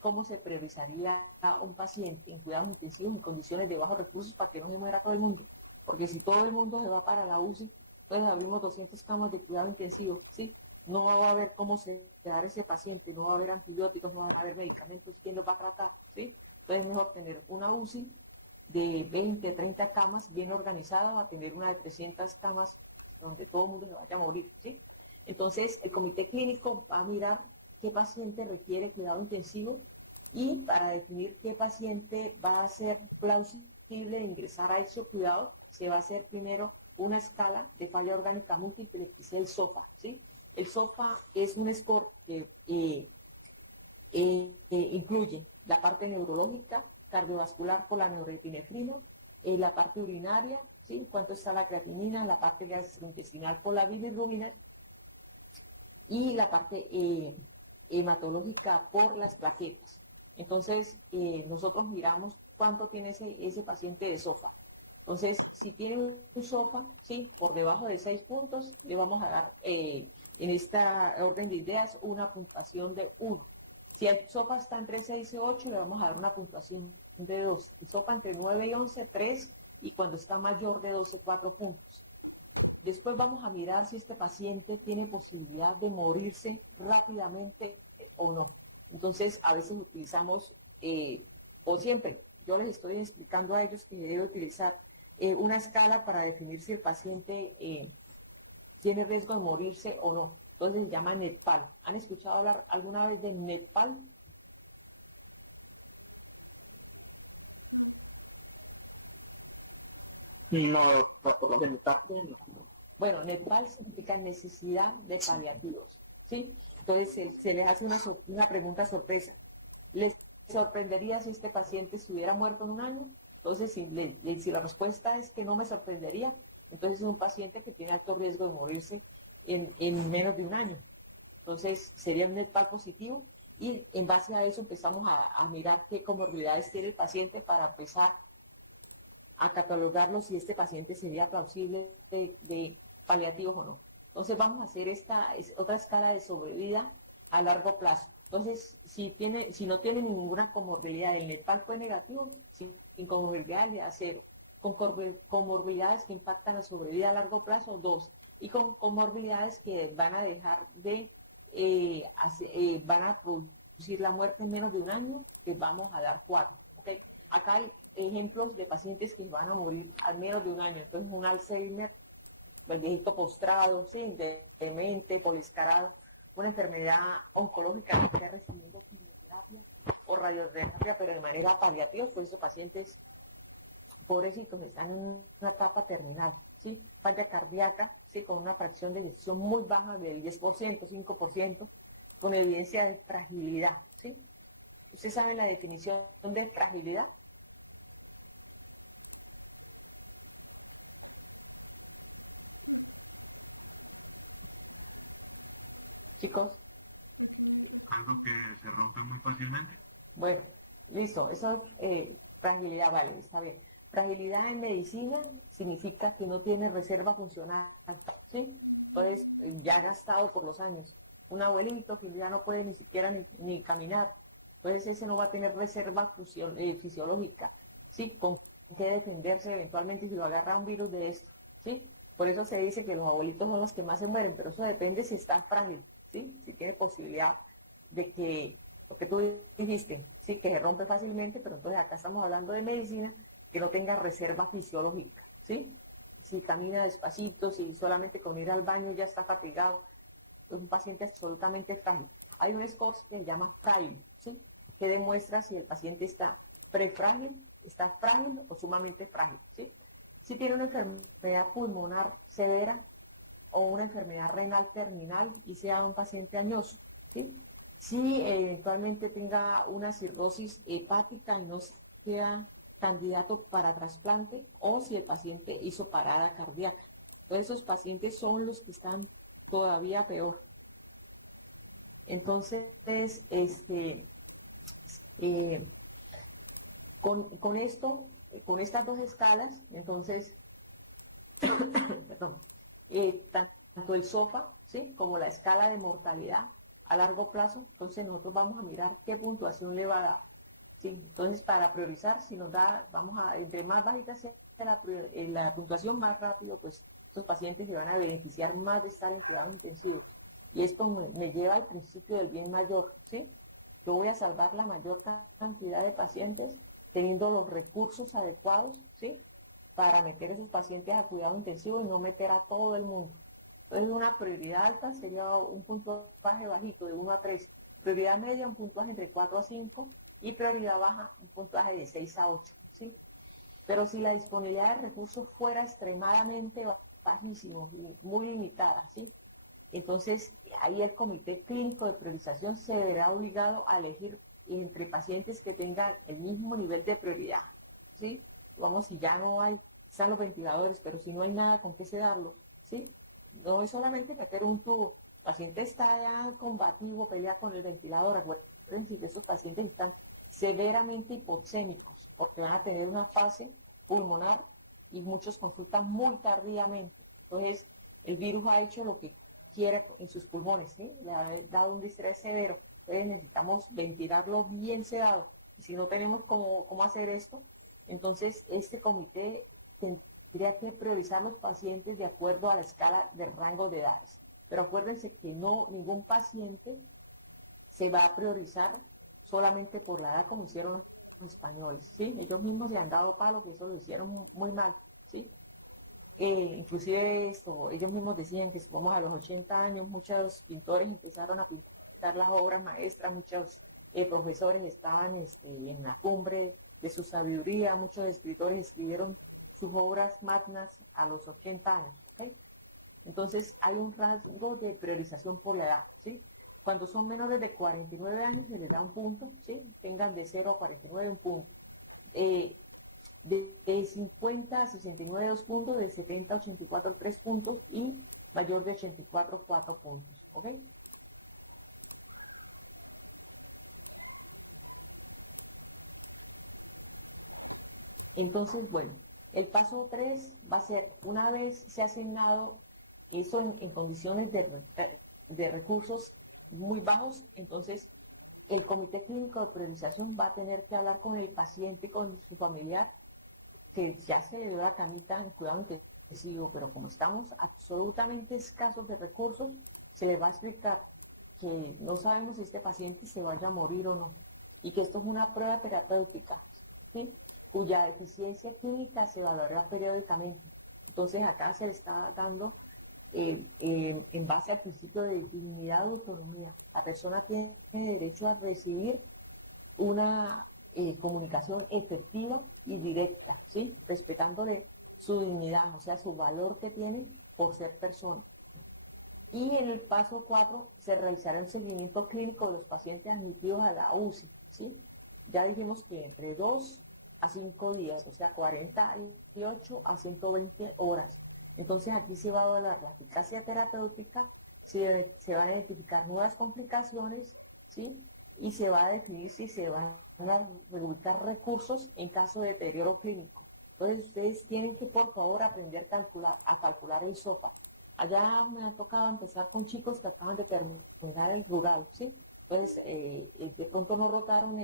cómo se priorizaría a un paciente en cuidados intensivos en condiciones de bajos recursos para que no se muera todo el mundo. Porque si todo el mundo se va para la UCI, pues abrimos 200 camas de cuidado intensivo, ¿sí? No va a haber cómo sedar ese paciente, no va a haber antibióticos, no va a haber medicamentos, ¿quién los va a tratar? ¿Sí? Entonces es mejor tener una UCI de 20, 30 camas bien organizada a tener una de 300 camas donde todo el mundo se vaya a morir, ¿sí? Entonces, el comité clínico va a mirar qué paciente requiere cuidado intensivo y para definir qué paciente va a ser plausible de ingresar a ese cuidado, se va a hacer primero una escala de falla orgánica múltiple, que es el SOFA, ¿sí? El SOFA es un score que incluye la parte neurológica, cardiovascular por la neuroepinefrina, la parte urinaria, ¿sí? Cuánto está la creatinina, la parte gastrointestinal por la bilirrubina, y la parte hematológica por las plaquetas. Entonces, nosotros miramos cuánto tiene ese paciente de SOFA. Entonces, si tiene un SOFA, ¿sí? Por debajo de 6 puntos, le vamos a dar, en esta orden de ideas, una puntuación de 1. Si el SOFA está entre 6 y 8, le vamos a dar una puntuación de 2. El SOFA entre 9 y 11, 3. Y cuando está mayor de 12, 4 puntos. Después vamos a mirar si este paciente tiene posibilidad de morirse rápidamente o no. Entonces, a veces utilizamos, o siempre, yo les estoy explicando a ellos que debe utilizar una escala para definir si el paciente tiene riesgo de morirse o no. Entonces se llama NETPAL. ¿Han escuchado hablar alguna vez de NETPAL? No, por de mi parte, no. Bueno, NEPAL significa necesidad de paliativos, ¿sí? Entonces se les hace una pregunta sorpresa. ¿Les sorprendería si este paciente estuviera muerto en 1 año? Entonces, si la respuesta es que no me sorprendería, entonces es un paciente que tiene alto riesgo de morirse en menos de 1 año. Entonces, sería un NEPAL positivo, y en base a eso empezamos a mirar qué comorbilidades tiene el paciente para empezar a catalogarlo si este paciente sería plausible de paliativos o no. Entonces vamos a hacer otra escala de sobrevida a largo plazo. Entonces, si no tiene ninguna comorbilidad, el NEPAL fue negativo, sin comorbilidad le da 0. Con comorbilidades que impactan la sobrevida a largo plazo, 2. Y con comorbilidades que van a dejar de, van a producir la muerte en menos de un año, que vamos a dar 4. ¿Okay? Acá hay ejemplos de pacientes que van a morir al menos de un año. Entonces, un Alzheimer, el viejito postrado, ¿sí? Demente, poliscarado, una enfermedad oncológica que está recibiendo quimioterapia o radioterapia, pero de manera paliativa, pues esos pacientes pobrecitos están en una etapa terminal, ¿sí? Falla cardíaca, ¿sí? Con una fracción de eyección muy baja del 10%, 5%, con evidencia de fragilidad, ¿sí? ¿Ustedes saben la definición de fragilidad? Chicos, Algo que se rompe muy fácilmente. bueno, listo, eso es fragilidad, vale, está bien. Fragilidad en medicina significa que no tiene reserva funcional, ¿sí? Entonces, ya gastado por los años. Un abuelito que ya no puede ni siquiera ni caminar, entonces ese no va a tener reserva fisiológica, ¿sí? Con qué defenderse eventualmente si lo agarra un virus de esto, ¿sí? Por eso se dice que los abuelitos son los que más se mueren, pero eso depende si está frágil, ¿sí? Si tiene posibilidad de que, lo que tú dijiste, sí, que se rompe fácilmente, pero entonces acá estamos hablando de medicina, que no tenga reserva fisiológica, ¿sí? Si camina despacito, si solamente con ir al baño ya está fatigado, es un paciente absolutamente frágil. Hay un score que se llama FRAIL, ¿sí? Que demuestra si el paciente está prefrágil, está frágil o sumamente frágil, ¿sí? Si tiene una enfermedad pulmonar severa o una enfermedad renal terminal y sea un paciente añoso, ¿sí? Si eventualmente tenga una cirrosis hepática y no sea candidato para trasplante, o si el paciente hizo parada cardíaca. Entonces esos pacientes son los que están todavía peor. Entonces, eh, con esto, con estas dos escalas, entonces, perdón, tanto el SOFA, ¿sí? Como la escala de mortalidad a largo plazo, entonces nosotros vamos a mirar qué puntuación le va a dar. ¿Sí? Entonces, para priorizar, si nos da, entre más bajita sea la puntuación, más rápido, pues estos pacientes se van a beneficiar más de estar en cuidados intensivos. Y esto me lleva al principio del bien mayor, ¿sí? Yo voy a salvar la mayor cantidad de pacientes teniendo los recursos adecuados, ¿sí? Para meter esos pacientes a cuidado intensivo y no meter a todo el mundo. Entonces, una prioridad alta sería un puntaje bajito, de 1 a 3. Prioridad media, un puntaje entre 4 a 5. Y prioridad baja, un puntaje de 6 a 8. ¿Sí? Pero si la disponibilidad de recursos fuera extremadamente bajísimo, muy limitada, ¿sí? Entonces, ahí el comité clínico de priorización se verá obligado a elegir entre pacientes que tengan el mismo nivel de prioridad, ¿sí? Vamos, si ya no hay, están los ventiladores, pero si no hay nada con qué sedarlos, ¿sí? No es solamente meter un tubo. El paciente está ya combativo, pelea con el ventilador. Acuérdense que esos pacientes están severamente hipoxémicos porque van a tener una fase pulmonar y muchos consultan muy tardíamente. Entonces, el virus ha hecho lo que quiere en sus pulmones, ¿sí? Le ha dado un distrés severo. Entonces, necesitamos ventilarlo bien sedado. Y si no tenemos cómo hacer esto, entonces este comité tendría que priorizar los pacientes de acuerdo a la escala de rango de edades. Pero acuérdense que no, ningún paciente se va a priorizar solamente por la edad como hicieron los españoles, ¿sí? Ellos mismos se han dado palo que eso lo hicieron muy mal, ¿sí? Inclusive ellos mismos decían que si vamos a los 80 años, muchos pintores empezaron a pintar las obras maestras, muchos profesores estaban en la cumbre de su sabiduría, muchos escritores escribieron sus obras magnas a los 80 años, ¿ok? Entonces hay un rasgo de priorización por la edad, ¿sí? Cuando son menores de 49 años se les da un punto, ¿sí? Tengan de 0 a 49 un punto. De 50 a 69 2 puntos, de 70 a 84 3 puntos y mayor de 84 4 puntos, ¿ok? Entonces, bueno, el paso 3 va a ser, una vez se ha asignado eso en condiciones de recursos muy bajos, entonces el comité clínico de priorización va a tener que hablar con el paciente, con su familiar, que ya se le dio la camita en cuidado intensivo, pero como estamos absolutamente escasos de recursos, se le va a explicar que no sabemos si este paciente se vaya a morir o no, y que esto es una prueba terapéutica, ¿sí? Cuya deficiencia clínica se evaluará periódicamente. Entonces acá se le está dando en base al principio de dignidad y autonomía. La persona tiene derecho a recibir una comunicación efectiva y directa, ¿sí? Respetándole su dignidad, o sea, su valor que tiene por ser persona. Y en el paso 4 se realizará un seguimiento clínico de los pacientes admitidos a la UCI, ¿sí? Ya dijimos que entre 2 a 5 días, o sea, 48 a 120 horas. Entonces aquí se va a evaluar la eficacia terapéutica, se van a identificar nuevas complicaciones, ¿sí? Y se va a definir si se van a reubicar recursos en caso de deterioro clínico. Entonces ustedes tienen que, por favor, aprender a calcular el SOFA. Allá me ha tocado empezar con chicos que acaban de terminar el rural, ¿sí? Entonces, de pronto no rotaron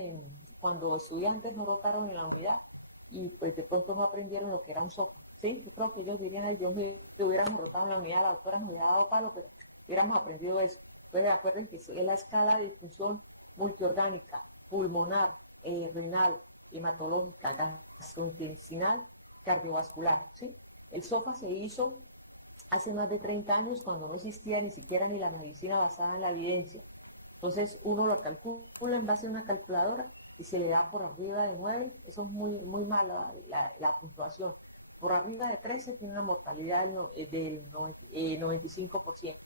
cuando estudiantes no rotaron en la unidad y pues de pronto no aprendieron lo que era un SOFA, ¿sí? Yo creo que ellos dirían, ay Dios mío, que hubiéramos rotado en la unidad, la doctora nos hubiera dado palo, pero hubiéramos aprendido eso. Entonces, acuerden que es la escala de disfunción multiorgánica, pulmonar, renal, hematológica, gastrointestinal, cardiovascular, ¿sí? El SOFA se hizo hace más de 30 años cuando no existía ni siquiera ni la medicina basada en la evidencia. Entonces uno lo calcula en base a una calculadora y se le da por arriba de 9, eso es muy mala la puntuación. Por arriba de 13 tiene una mortalidad del 95%.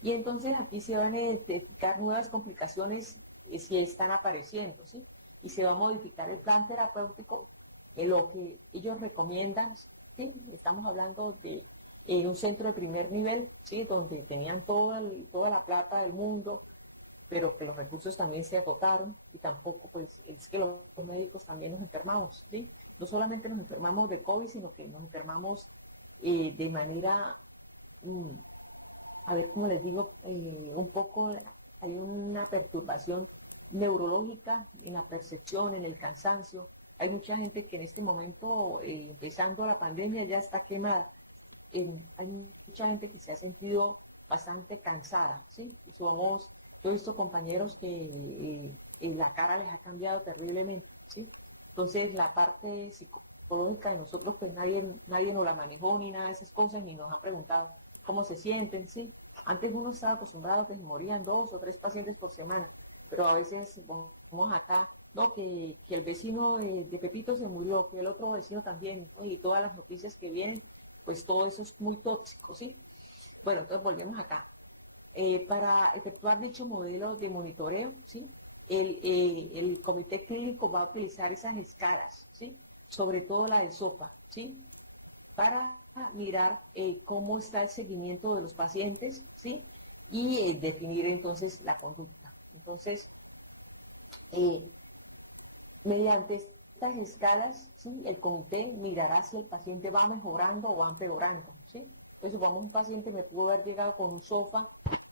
Y entonces aquí se van a identificar nuevas complicaciones si están apareciendo, ¿sí? Y se va a modificar el plan terapéutico en lo que ellos recomiendan, ¿sí? Estamos hablando de un centro de primer nivel, ¿sí? Donde tenían toda la plata del mundo, pero que los recursos también se agotaron y tampoco, pues, es que los médicos también nos enfermamos, ¿sí? No solamente nos enfermamos de COVID, sino que nos enfermamos de manera, a ver, cómo les digo, un poco, hay una perturbación neurológica en la percepción, en el cansancio. Hay mucha gente que en este momento, empezando la pandemia, ya está quemada. Hay mucha gente que se ha sentido bastante cansada, ¿sí? Yo he visto compañeros que la cara les ha cambiado terriblemente, ¿sí? Entonces la parte psicológica de nosotros, pues nadie nos la manejó ni nada de esas cosas, ni nos han preguntado cómo se sienten, ¿sí? Antes uno estaba acostumbrado a que se morían 2 o 3 pacientes por semana, pero a veces vamos acá, no, que el vecino de Pepito se murió, que el otro vecino también, ¿no? Y todas las noticias que vienen, pues todo eso es muy tóxico, ¿sí? Bueno, entonces volvemos acá. Para efectuar dicho modelo de monitoreo, ¿sí? El comité clínico va a utilizar esas escalas, ¿sí? Sobre todo la del SOFA, ¿sí? Para mirar cómo está el seguimiento de los pacientes, ¿sí? Y definir entonces la conducta. Entonces, mediante estas escalas, ¿sí? El comité mirará si el paciente va mejorando o va empeorando, ¿sí? Entonces, supongamos un paciente me pudo haber llegado con un SOFA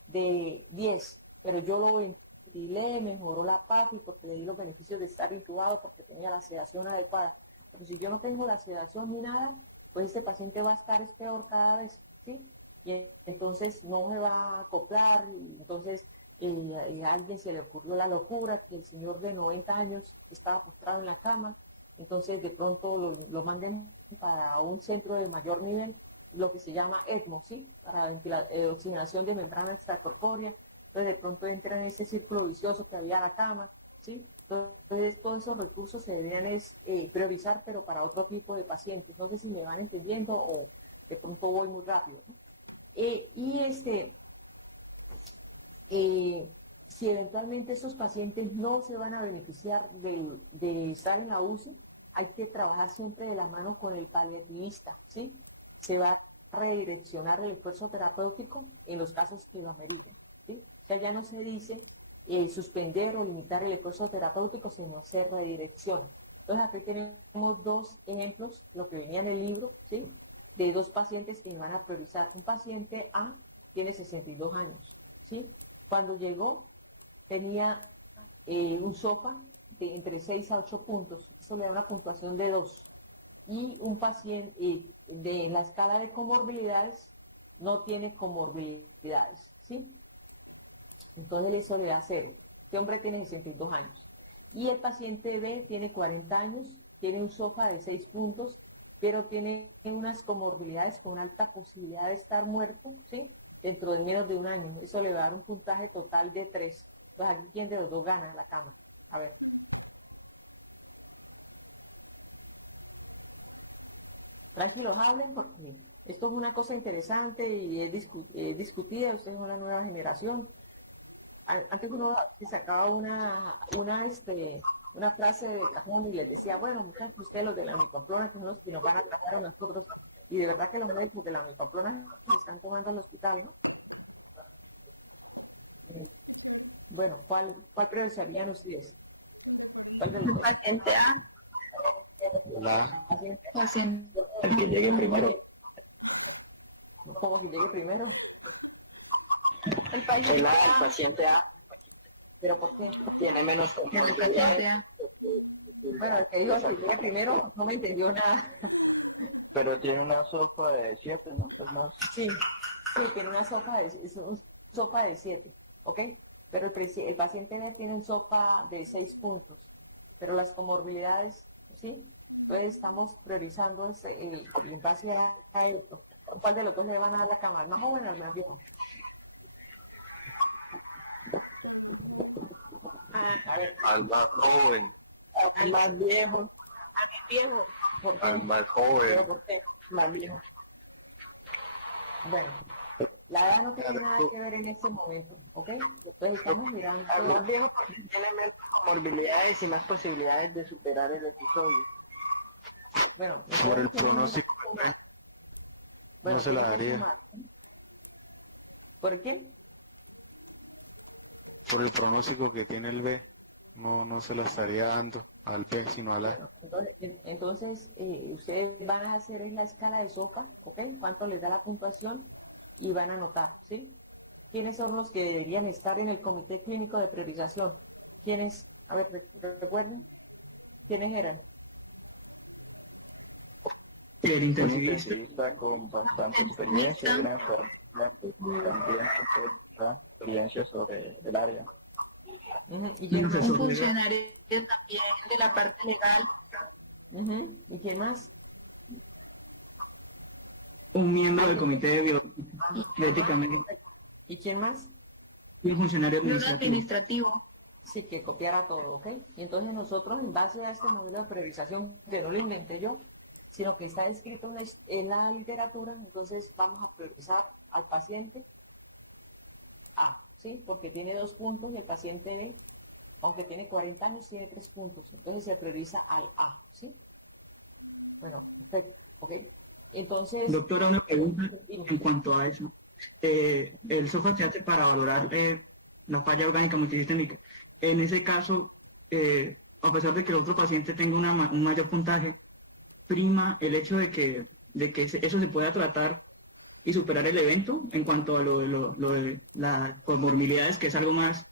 de 10, pero yo lo ventilé, mejoró la PAFI porque le di los beneficios de estar intubado porque tenía la sedación adecuada. Pero si yo no tengo la sedación ni nada, pues este paciente va a estar peor cada vez, ¿sí? Y entonces no se va a acoplar, y entonces a alguien se le ocurrió la locura que el señor de 90 años estaba postrado en la cama, entonces de pronto lo manden para un centro de mayor nivel, lo que se llama ECMO, ¿sí? Para oxigenación de membrana extracorpórea. Entonces de pronto entra en ese círculo vicioso que había la cama, ¿sí? Entonces todos esos recursos se deberían priorizar, pero para otro tipo de pacientes. No sé si me van entendiendo o de pronto voy muy rápido, ¿no? Si eventualmente estos pacientes no se van a beneficiar de estar en la UCI, hay que trabajar siempre de la mano con el paliativista, ¿sí? Se va a redireccionar el esfuerzo terapéutico en los casos que lo ameriten, ¿sí? O sea, ya no se dice suspender o limitar el esfuerzo terapéutico, sino se redirecciona. Entonces, aquí tenemos 2 ejemplos, lo que venía en el libro, ¿sí? de dos pacientes que iban a priorizar. Un paciente A tiene 62 años, ¿sí? Cuando llegó tenía un SOFA de entre 6 a 8 puntos. Eso le da una puntuación de 2. Y un paciente de la escala de comorbilidades no tiene comorbilidades, ¿sí? Entonces eso le da 0. Este hombre tiene 62 años. Y el paciente B tiene 40 años, tiene un SOFA de 6 puntos, pero tiene unas comorbilidades con alta posibilidad de estar muerto, ¿sí? Dentro de menos de un año. Eso le va a dar un puntaje total de 3. Entonces aquí, ¿quién de los dos gana la cama? A ver. Tranquilos, hablen porque esto es una cosa interesante y es discutida. Ustedes son la nueva generación. Antes uno se sacaba una frase de cajón y les decía, bueno, muchachos, ustedes los de la Unipamplona, que son los que nos van a tratar a nosotros. Y de verdad que los médicos de la Unipamplona se están tomando al hospital, ¿no? Bueno, ¿cuál priorizarían ustedes? ¿Cuál de los dos? Paciente A. Paciente. El que llegue primero. ¿Cómo que llegue primero? El paciente El A. paciente A ¿Pero por qué? tiene menos El paciente comorbilidades, A. Bueno, el que dijo que llegue primero no me entendió nada. pero tiene una sopa de 7, ¿no? Es más. Sí, tiene una es un sopa de 7, ¿ok? Pero el paciente B tiene un sopa de 6 puntos, pero las comorbilidades, ¿sí? Entonces estamos priorizando en base a esto. ¿Cuál de los dos le van a dar la cama? ¿Al más joven o al más viejo? A ver, Al más joven, al más viejo. A mi viejo. ¿Por qué? al más ¿Pero joven. por qué? Más viejo. Bueno, la edad no tiene nada que ver en este momento, ¿ok? Entonces estamos mirando... Al más viejo porque tiene menos comorbilidades y más posibilidades de superar el episodio. Bueno, Por el entonces tenemos pronóstico, que sumar. Bueno, no se la tienen que daría. sumar, ¿sí? ¿Por qué? Por el pronóstico que tiene el B, no se la estaría dando al B, sino a la. Entonces, ustedes van a hacer la escala de SOFA, ¿ok? ¿Cuánto les da la puntuación? Y van a anotar, ¿sí? ¿Quiénes son los que deberían estar en el comité clínico de priorización? ¿Quiénes? A ver, recuerden. ¿Quiénes eran? El Un intensivista, intensivista con bastante experiencia y una enfermedad que también con experiencia sobre el área. Ujú, ¿y un quién más? Un asesor legal, funcionario también de la parte legal. Ujú, ¿y quién más? un miembro del comité de ética médica ¿Y quién más? y un funcionario Y un administrativo. administrativo. Sí, que copiara todo, ¿ok? Y entonces nosotros, en base a este modelo de priorización, que no lo inventé yo, sino que está escrito en la literatura, entonces vamos a priorizar al paciente A, ¿sí? Porque tiene 2 puntos y el paciente B, aunque tiene 40 años, tiene 3 puntos. Entonces se prioriza al A, ¿sí? Bueno, perfecto, ¿ok? Entonces, Doctora, una pregunta dime. en cuanto a eso. El SOFA se hace para valorar la falla orgánica multisistémica. En ese caso, a pesar de que el otro paciente tenga un mayor puntaje, prima el hecho de que eso se pueda tratar y superar el evento en cuanto a lo de las comorbilidades, que es algo más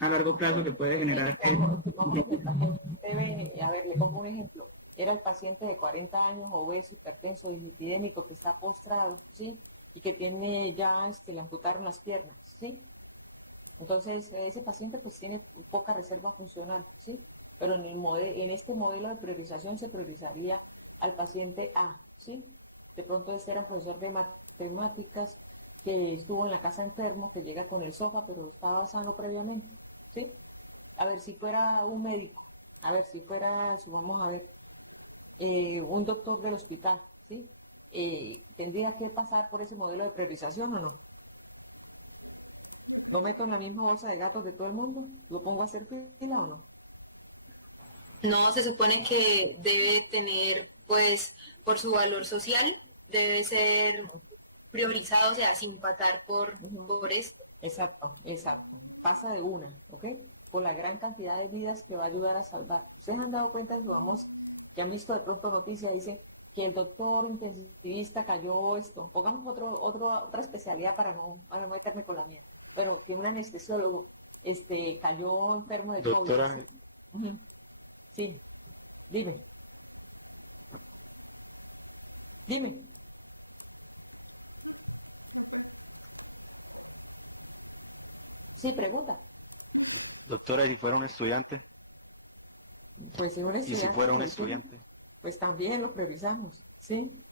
a largo plazo que puede generar. Supongamos que el paciente B, a ver, le pongo un ejemplo. Era el paciente de 40 años, obeso, hipertenso, dislipidémico, que está postrado, ¿sí? Y que tiene ya, le amputaron las piernas, ¿sí? Entonces, ese paciente pues tiene poca reserva funcional, ¿sí? Pero en este modelo de priorización se priorizaría al paciente A, ¿sí? De pronto ese era un profesor de matemáticas que estuvo en la casa enfermo, que llega con el SOFA, pero estaba sano previamente, ¿sí? A ver, si fuera un médico, a ver, si fuera, vamos a ver, un doctor del hospital, ¿sí? ¿Tendría que pasar por ese modelo de priorización o no? ¿Lo meto en la misma bolsa de gatos de todo el mundo? ¿Lo pongo a hacer fila o no? No, se supone que debe tener, pues, por su valor social, debe ser priorizado, o sea, sin pasar por eso. Exacto, exacto. Pasa de una, ¿ok? Por la gran cantidad de vidas que va a ayudar a salvar. Ustedes han dado cuenta, digamos, que han visto de pronto noticias, dice que el doctor intensivista cayó esto, pongamos otra especialidad para no meterme con la mía, pero que un anestesiólogo cayó enfermo de COVID. Doctora, ¿Sí? Ujú. Sí, dime. Dime. Sí, pregunta. doctora, ¿y si fuera un estudiante? Pues si un ¿Y si estudiante fuera de un medicina, estudiante? pues también lo priorizamos, ¿sí?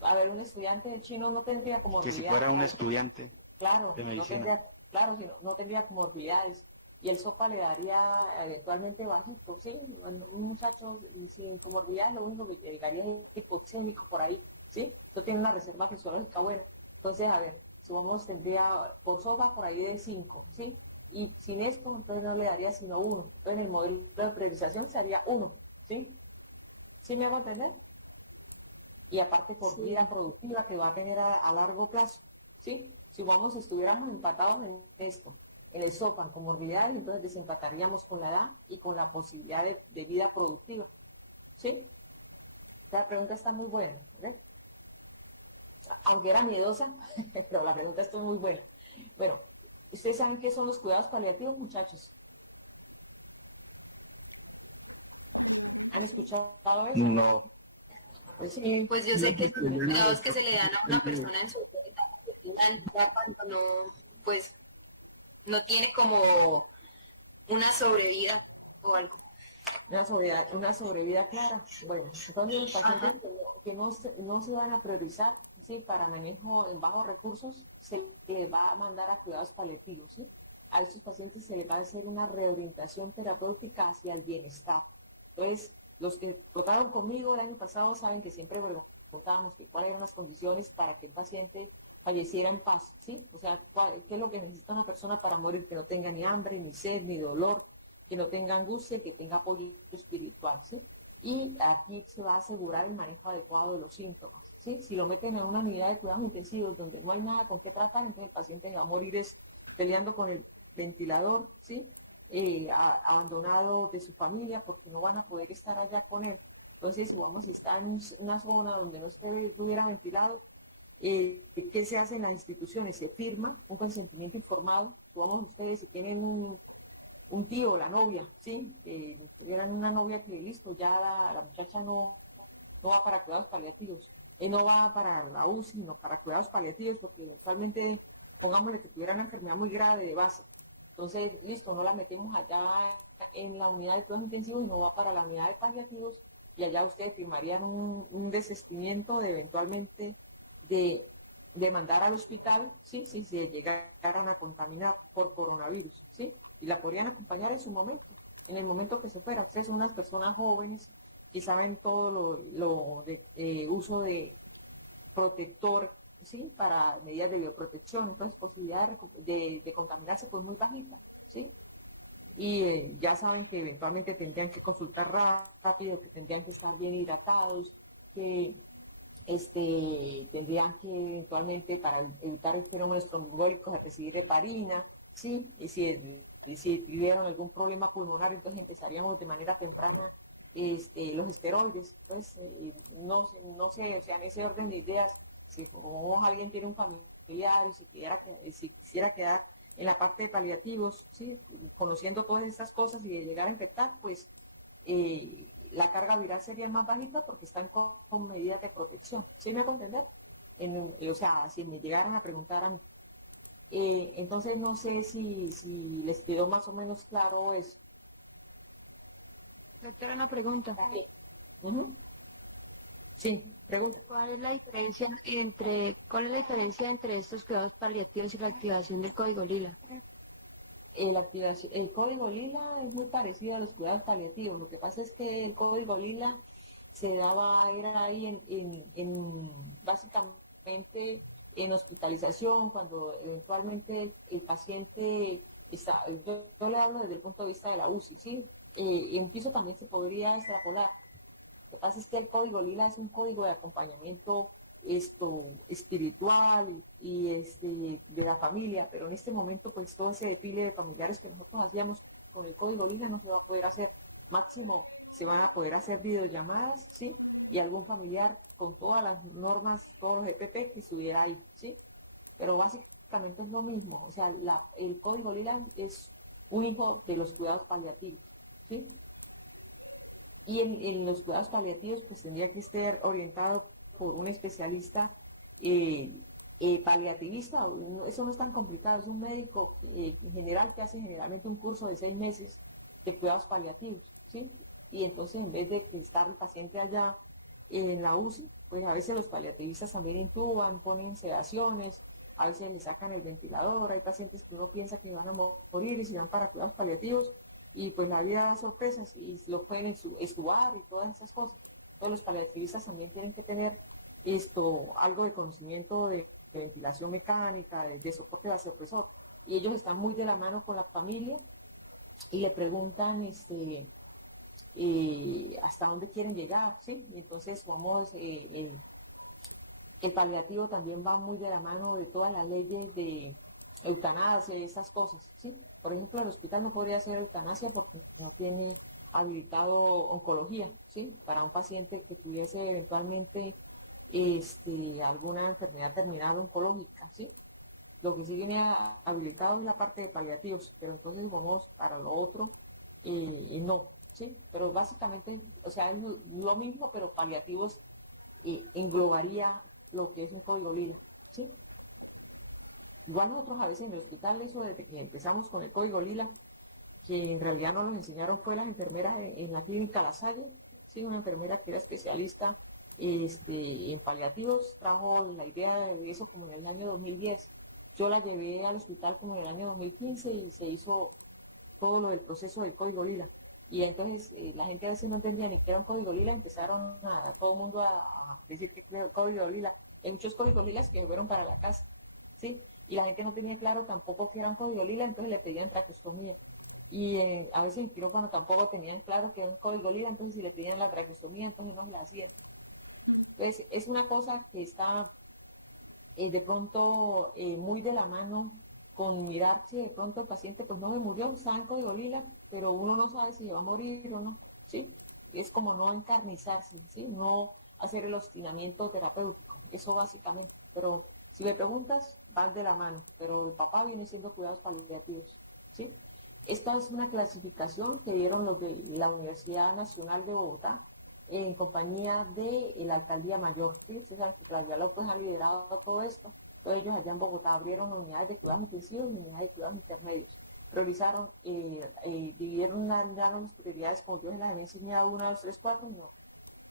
A ver, un estudiante de chino no tendría Que si comorbilidad, fuera un estudiante claro, de no medicina. tendría, claro, no tendría comorbilidades. Y el SOPA le daría eventualmente bajito, ¿sí? Un muchacho sin comorbilidades lo único que llegaría es hipoxémico por ahí, ¿sí? Eso tiene una reserva fisiológica buena. Entonces, a ver, supongamos tendría por SOPA por ahí de 5, ¿sí? Y sin esto, entonces no le daría sino 1. Entonces, en el modelo de priorización sería 1, ¿sí? ¿Sí me hago entender? Y aparte por Sí. vida productiva que va a tener a largo plazo, ¿sí? Si vamos, estuviéramos empatados en esto, en el SOPA, comorbilidades, entonces desempataríamos con la edad y con la posibilidad de vida productiva, ¿sí? La pregunta está muy buena, ¿verdad? Aunque era miedosa, pero la pregunta está muy buena. Bueno, ¿ustedes saben qué son los cuidados paliativos, muchachos? ¿Han escuchado eso? No, Pues sí, Pues yo sé que son cuidados que se le dan a una persona en su etapa final, ya cuando no, pues, no tiene como una sobrevida o algo. una sobrevida clara. Bueno, entonces los Ajá. pacientes no se van a priorizar, ¿sí? Para manejo en bajos recursos, se les va a mandar a cuidados paliativos, ¿sí? A estos pacientes se les va a hacer una reorientación terapéutica hacia el bienestar. Entonces, los que votaron conmigo el año pasado saben que siempre preguntábamos que cuáles eran las condiciones para que el paciente falleciera en paz, ¿sí? O sea, ¿qué es lo que necesita una persona para morir? Que no tenga ni hambre, ni sed, ni dolor, que no tenga angustia, que tenga apoyo espiritual, ¿sí? Y aquí se va a asegurar el manejo adecuado de los síntomas, ¿sí? Si lo meten en una unidad de cuidados intensivos donde no hay nada con qué tratar, entonces el paciente va a morir peleando con el ventilador, ¿sí? Abandonado de su familia porque no van a poder estar allá con él. Entonces, si vamos a estar en una zona donde no estuviera ventilado, ¿qué se hace en las instituciones? Se firma un consentimiento informado. Supongamos ustedes si tienen un tío, la novia, ¿sí? Tuvieran una novia que listo, ya la muchacha no va para cuidados paliativos, no va para la UCI, sino para cuidados paliativos, porque eventualmente, pongámosle que tuviera una enfermedad muy grave de base. Entonces, listo, no la metemos allá en la unidad de cuidados intensivos y no va para la unidad de paliativos, y allá ustedes firmarían un desistimiento de eventualmente de mandar al hospital, ¿sí? Si se llegaran a contaminar por coronavirus, ¿sí? Y la podrían acompañar en su momento, en el momento que se fuera. Ustedes son unas personas jóvenes que saben todo lo de uso de protector, ¿sí? Para medidas de bioprotección, entonces posibilidad de contaminarse pues muy bajita, ¿sí? Y ya saben que eventualmente tendrían que consultar rápido, que tendrían que estar bien hidratados, que tendrían que eventualmente para evitar el fenómeno trombólico recibir heparina, ¿sí? Y si tuvieron algún problema pulmonar, entonces empezaríamos de manera temprana los esteroides. Entonces, no sé, o sea, en ese orden de ideas, si como alguien tiene un familiar y si quisiera quedar en la parte de paliativos, ¿sí? Conociendo todas estas cosas y de llegar a infectar, pues la carga viral sería más bajita porque están con medidas de protección. ¿Sí me hago entender? O sea, si me llegaran a preguntar a mí. Entonces, no sé si les quedó más o menos claro eso. Doctora, una pregunta. Ujú. Sí, pregunta. ¿Cuál es la diferencia entre estos cuidados paliativos y la activación del código lila? El código lila es muy parecido a los cuidados paliativos. Lo que pasa es que el código lila era ahí básicamente en hospitalización, cuando eventualmente el paciente está, yo le hablo desde el punto de vista de la UCI, ¿sí? Incluso también se podría extrapolar. Lo que pasa es que el código lila es un código de acompañamiento espiritual de la familia, pero en este momento pues todo ese desfile de familiares que nosotros hacíamos con el código lila no se va a poder hacer. Máximo se van a poder hacer videollamadas, ¿sí? y algún familiar con todas las normas, todos los EPP que estuviera ahí, ¿sí? Pero básicamente es lo mismo, o sea, el Código Lila es un hijo de los cuidados paliativos, ¿sí? Y en los cuidados paliativos, pues tendría que estar orientado por un especialista paliativista. Eso no es tan complicado, es un médico en general que hace generalmente un curso de 6 meses de cuidados paliativos, ¿sí? Y entonces en vez de que estar el paciente allá en la UCI, pues a veces los paliativistas también intuban, ponen sedaciones, a veces le sacan el ventilador, hay pacientes que uno piensa que van a morir y se van para cuidados paliativos, y pues la vida da sorpresas y los pueden extubar y todas esas cosas. Entonces los paliativistas también tienen que tener algo de conocimiento de ventilación mecánica, de soporte vasopresor. Y ellos están muy de la mano con la familia y le preguntan hasta dónde quieren llegar, ¿sí? Y entonces el paliativo también va muy de la mano de todas las leyes de eutanasia y esas cosas, ¿sí? Por ejemplo, el hospital no podría hacer eutanasia porque no tiene habilitado oncología, ¿sí? Para un paciente que tuviese eventualmente alguna enfermedad terminal oncológica, ¿sí? Lo que sí viene habilitado es la parte de paliativos, pero entonces vamos para lo otro, no, ¿sí? Pero básicamente, o sea, es lo mismo, pero paliativos englobaría lo que es un código lila, ¿sí? Igual nosotros a veces en el hospital, eso desde que empezamos con el código lila, que en realidad nos lo enseñaron fue las enfermeras en la clínica La Salle, ¿sí? Una enfermera que era especialista en paliativos, trajo la idea de eso como en el año 2010. Yo la llevé al hospital como en el año 2015 y se hizo todo lo del proceso del código lila. Y entonces la gente a veces no entendía ni qué era un código lila, empezaron todo el mundo a decir que era código lila. Hay muchos códigos lilas que fueron para la casa, ¿sí? Y la gente no tenía claro tampoco que era un código lila, entonces le pedían traqueostomía. Y a veces en quirófano tampoco tenían claro que era un código lila, entonces si le pedían la traqueostomía, entonces no se la hacían. Entonces es una cosa que está de pronto muy de la mano con mirar si de pronto el paciente pues no se murió, estaba en código lila, pero uno no sabe si se va a morir o no, ¿sí? Es como no encarnizarse, ¿sí? No hacer el obstinamiento terapéutico, eso básicamente. Pero si me preguntas, van de la mano, pero el papá viene siendo cuidados paliativos, ¿sí? Esta es una clasificación que dieron los de la Universidad Nacional de Bogotá en compañía de la Alcaldía Mayor, ¿sí? Ustedes saben que Claudia López ha liderado todo esto. Todos ellos allá en Bogotá abrieron unidades de cuidados intensivos y unidades de cuidados intermedios. Priorizaron, dividieron las prioridades como yo se las había enseñado, 1, 2, 3, 4, no.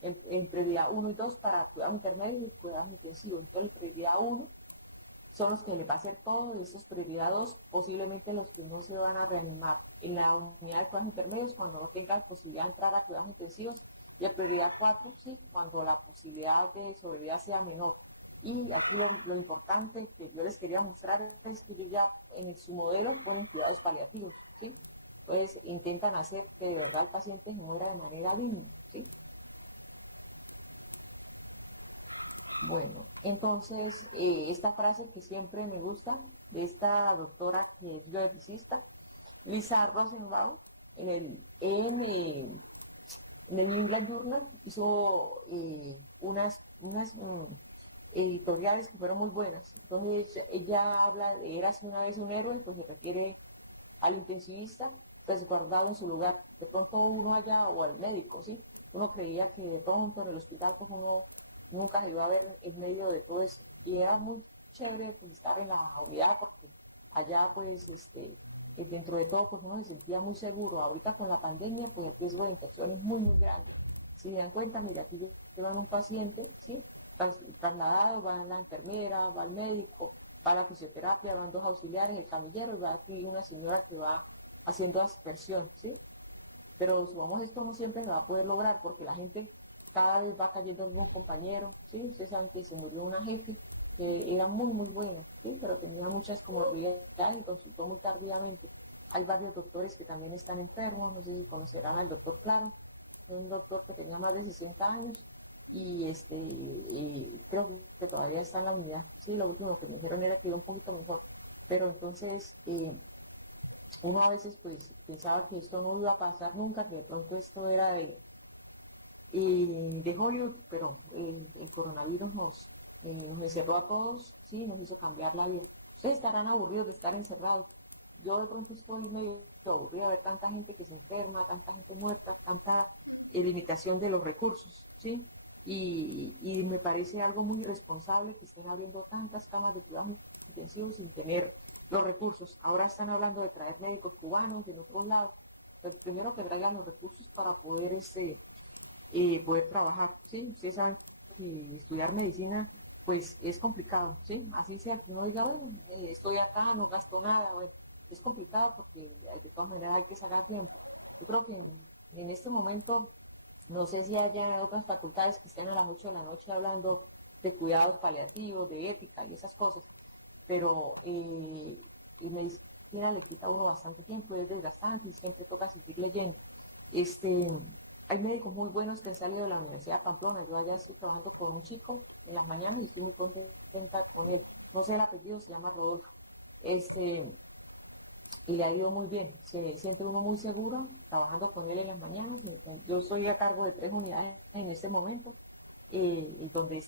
En prioridad 1 y 2 para cuidados intermedios y cuidados intensivos. Entonces, prioridad 1 son los que les va a hacer todo, y esos prioridad 2 posiblemente los que no se van a reanimar. En la unidad de cuidados intermedios, cuando no tengan posibilidad de entrar a cuidados intensivos, y a prioridad 4, sí, cuando la posibilidad de sobrevida sea menor. Y aquí lo importante que yo les quería mostrar es que ellos ya en su modelo ponen cuidados paliativos, ¿sí? Entonces intentan hacer que de verdad el paciente se muera de manera digna, ¿sí? Bueno, entonces esta frase que siempre me gusta de esta doctora que es bioeticista, Lisa Rosenbaum, en el New England Journal hizo unas editoriales que fueron muy buenas. Entonces ella habla de érase una vez un héroe, pues se refiere al intensivista resguardado en su lugar. De pronto uno allá, o al médico, ¿sí? Uno creía que de pronto en el hospital pues uno nunca se iba a ver en medio de todo eso. Y era muy chévere pues, estar en la unidad porque allá pues dentro de todo pues uno se sentía muy seguro. Ahorita con la pandemia pues el riesgo de infección es muy grande. Si se dan cuenta, mira, aquí llevan un paciente, ¿sí? Trasladado, va la enfermera, va el médico, va la fisioterapia, van 2 auxiliares, el camillero, y va aquí una señora que va haciendo aspersión, ¿sí? Pero supongamos esto no siempre se va a poder lograr porque la gente cada vez va cayendo en un compañero, ¿sí? Ustedes saben que se murió una jefe que era muy, muy buena, ¿sí? Pero tenía muchas comorbilidades y consultó muy tardíamente. Hay varios doctores que también están enfermos, no sé si conocerán al doctor Claro, un doctor que tenía más de 60 años y creo que todavía está en la unidad. Sí, lo último que me dijeron era que iba un poquito mejor. Pero entonces uno a veces pues pensaba que esto no iba a pasar nunca, que de pronto esto era de Hollywood, pero el coronavirus nos encerró a todos, sí, nos hizo cambiar la vida. Ustedes estarán aburridos de estar encerrados. Yo de pronto estoy medio aburrida de ver tanta gente que se enferma, tanta gente muerta, tanta limitación de los recursos, ¿sí? Y me parece algo muy irresponsable que estén abriendo tantas camas de cuidados intensivos sin tener los recursos. Ahora están hablando de traer médicos cubanos de otros lados. Pero primero que traigan los recursos para poder, poder trabajar, ¿sí? Ustedes saben que estudiar medicina, pues es complicado, ¿sí? Así sea que uno diga, bueno, estoy acá, no gasto nada, bueno, es complicado porque de todas maneras hay que sacar tiempo. Yo creo que en este momento, no sé si haya otras facultades que estén a las 8 de la noche hablando de cuidados paliativos, de ética y esas cosas, pero y medicina le quita a uno bastante tiempo, es desgastante y siempre toca seguir leyendo. Hay médicos muy buenos que han salido de la Universidad de Pamplona. Yo allá estoy trabajando con un chico en las mañanas y estoy muy contenta con él. No sé el apellido, se llama Rodolfo. Y le ha ido muy bien. Se siente uno muy seguro trabajando con él en las mañanas. Yo estoy a cargo de 3 unidades en este momento, y donde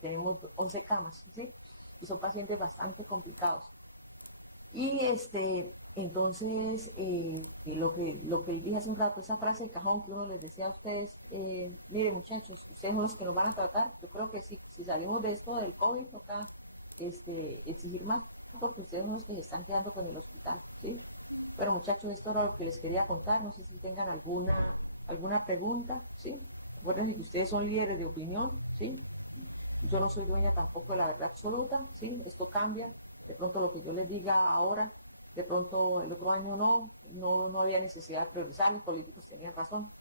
tenemos 11 camas, ¿sí? Y son pacientes bastante complicados. Y entonces, lo que les dije hace un rato, esa frase de cajón que uno les decía a ustedes, miren muchachos, ustedes son los que nos van a tratar. Yo creo que sí, si salimos de esto del COVID, toca exigir más, porque ustedes son los que se están quedando con el hospital, ¿sí? Pero muchachos, esto era lo que les quería contar. No sé si tengan alguna pregunta, ¿sí? Recuerden que ustedes son líderes de opinión, ¿sí? Yo no soy dueña tampoco de la verdad absoluta, ¿sí? Esto cambia. De pronto lo que yo les diga ahora, de pronto el otro año no había necesidad de priorizar, los políticos tenían razón.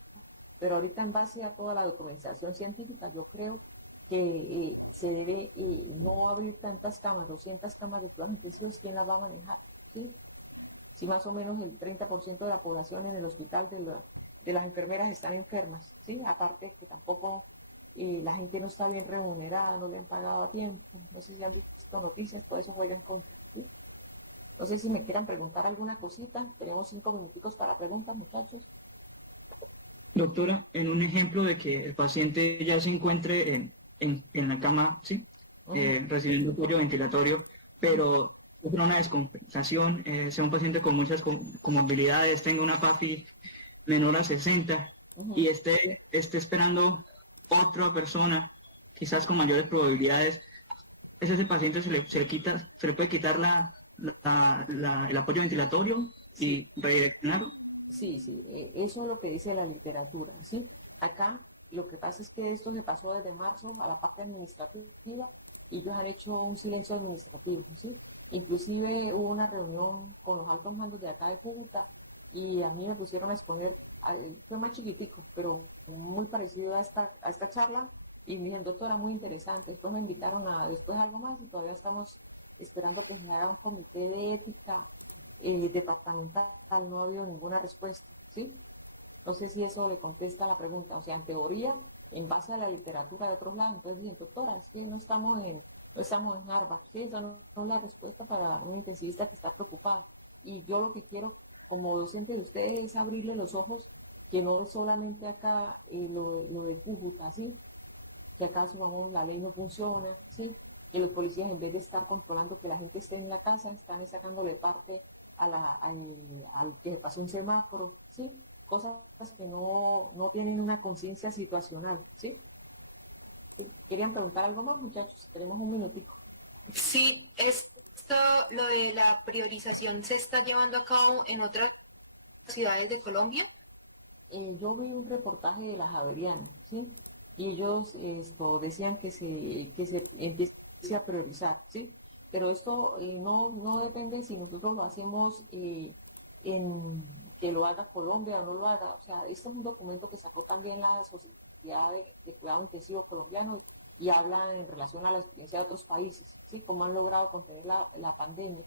Pero ahorita en base a toda la documentación científica, yo creo que se debe no abrir tantas camas, 200 camas de cuidados intensivos. ¿Quién las va a manejar? ¿Sí? Si más o menos el 30% de la población en el hospital de las enfermeras están enfermas, ¿sí? Aparte que tampoco la gente no está bien remunerada, no le han pagado a tiempo. No sé si han visto noticias, todo eso juega en contra, ¿sí? No sé si me quieran preguntar alguna cosita. Tenemos 5 minuticos para preguntas, muchachos. Doctora, en un ejemplo de que el paciente ya se encuentre en la cama, ¿sí? Recibiendo apoyo ventilatorio, pero sufre una descompensación, sea un paciente con muchas comorbilidades, tenga una PAFI menor a 60 y esté esperando otra persona, quizás con mayores probabilidades, ese paciente se le puede quitar el apoyo ventilatorio y redireccionarlo. Sí, eso es lo que dice la literatura, ¿sí? Acá lo que pasa es que esto se pasó desde marzo a la parte administrativa y ellos han hecho un silencio administrativo, ¿sí? Inclusive hubo una reunión con los altos mandos de acá de Cúcuta y a mí me pusieron a exponer, fue más chiquitico, pero muy parecido a esta charla, y me dijeron, doctora, muy interesante. Después me invitaron a después algo más y todavía estamos esperando que se haga un comité de ética departamental. No ha habido ninguna respuesta, ¿sí? No sé si eso le contesta la pregunta. O sea, en teoría, en base a la literatura de otros lados, entonces dicen, doctora, es que no estamos en Harvard, ¿sí? Esa no es la respuesta para un intensivista que está preocupado. Y yo lo que quiero como docente de ustedes es abrirle los ojos, que no es solamente acá lo de Cúcuta, ¿sí? Que acá, supongamos, la ley no funciona, ¿sí? Que los policías, en vez de estar controlando que la gente esté en la casa, están sacándole parte al que pasó un semáforo, ¿sí? Cosas que no tienen una conciencia situacional, ¿sí? ¿Querían preguntar algo más, muchachos? Tenemos un minutico. Sí, esto, lo de la priorización se está llevando a cabo en otras ciudades de Colombia. Yo vi un reportaje de la Javeriana, ¿sí? Y ellos decían que se empiece a priorizar, ¿sí? Pero esto no depende si nosotros lo hacemos que lo haga Colombia o no lo haga. O sea, este es un documento que sacó también la Sociedad de Cuidado Intensivo Colombiano y habla en relación a la experiencia de otros países, ¿sí? Cómo han logrado contener la pandemia.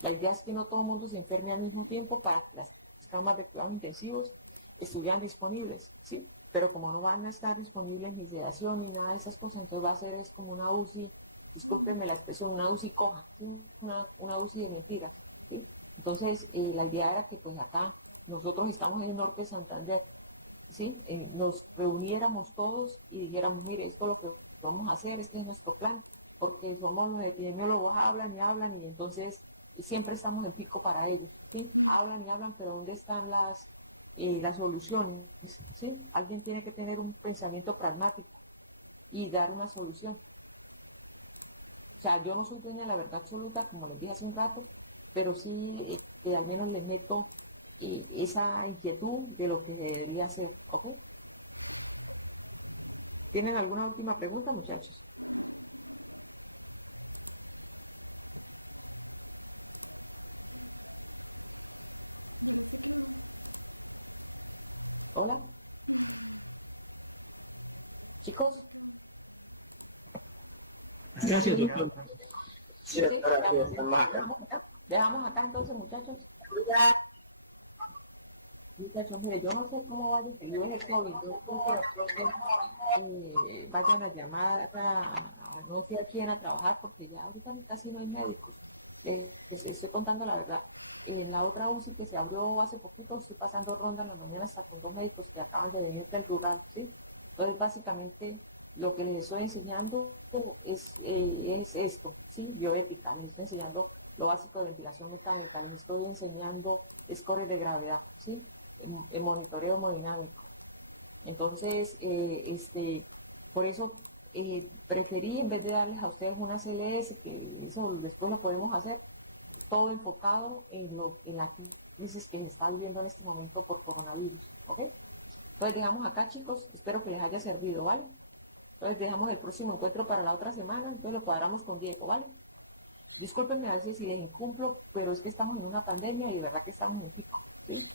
La idea es que no todo el mundo se enferme al mismo tiempo para que las camas de cuidados intensivos estuvieran disponibles, ¿sí? Pero como no van a estar disponibles ni sedación ni nada de esas cosas, entonces va a ser como una UCI, discúlpenme la expresión, una UCI coja, ¿sí? Una UCI de mentiras, ¿sí? Entonces, la idea era que pues acá nosotros estamos en el norte de Santander, ¿sí? Nos reuniéramos todos y dijéramos, mire, esto es lo que vamos a hacer, este es nuestro plan, porque somos los epidemiólogos, hablan y entonces siempre estamos en pico para ellos, ¿sí? Hablan y hablan, pero ¿dónde están las soluciones? ¿Sí? Alguien tiene que tener un pensamiento pragmático y dar una solución. O sea, yo no soy dueña de la verdad absoluta, como les dije hace un rato, pero sí al menos les meto esa inquietud de lo que debería hacer, ¿ok? ¿Tienen alguna última pregunta, muchachos? Hola. Chicos. Gracias, doctor. Sí, dejamos acá entonces, muchachos. Muchachos, mire, yo no sé cómo vaya a seguir ese COVID. Yo creo que vayan a llamar a no sé a quién a trabajar, porque ya ahorita casi no hay médicos. Estoy contando la verdad. En la otra UCI que se abrió hace poquito, estoy pasando ronda en la mañana hasta con 2 médicos que acaban de venir del rural, ¿sí? Entonces, básicamente, lo que les estoy enseñando es esto, ¿sí? Bioética. Les estoy enseñando lo básico de ventilación mecánica, les estoy enseñando scores de gravedad, ¿sí? En monitoreo hemodinámico. Entonces, por eso preferí, en vez de darles a ustedes una CLS, que eso después lo podemos hacer, todo enfocado en la crisis que se está viviendo en este momento por coronavirus, ¿ok? Entonces dejamos acá, chicos, espero que les haya servido, ¿vale? Entonces dejamos el próximo encuentro para la otra semana, entonces lo cuadramos con Diego, ¿vale? Discúlpenme a veces si les incumplo, pero es que estamos en una pandemia y de verdad que estamos en pico, ¿sí?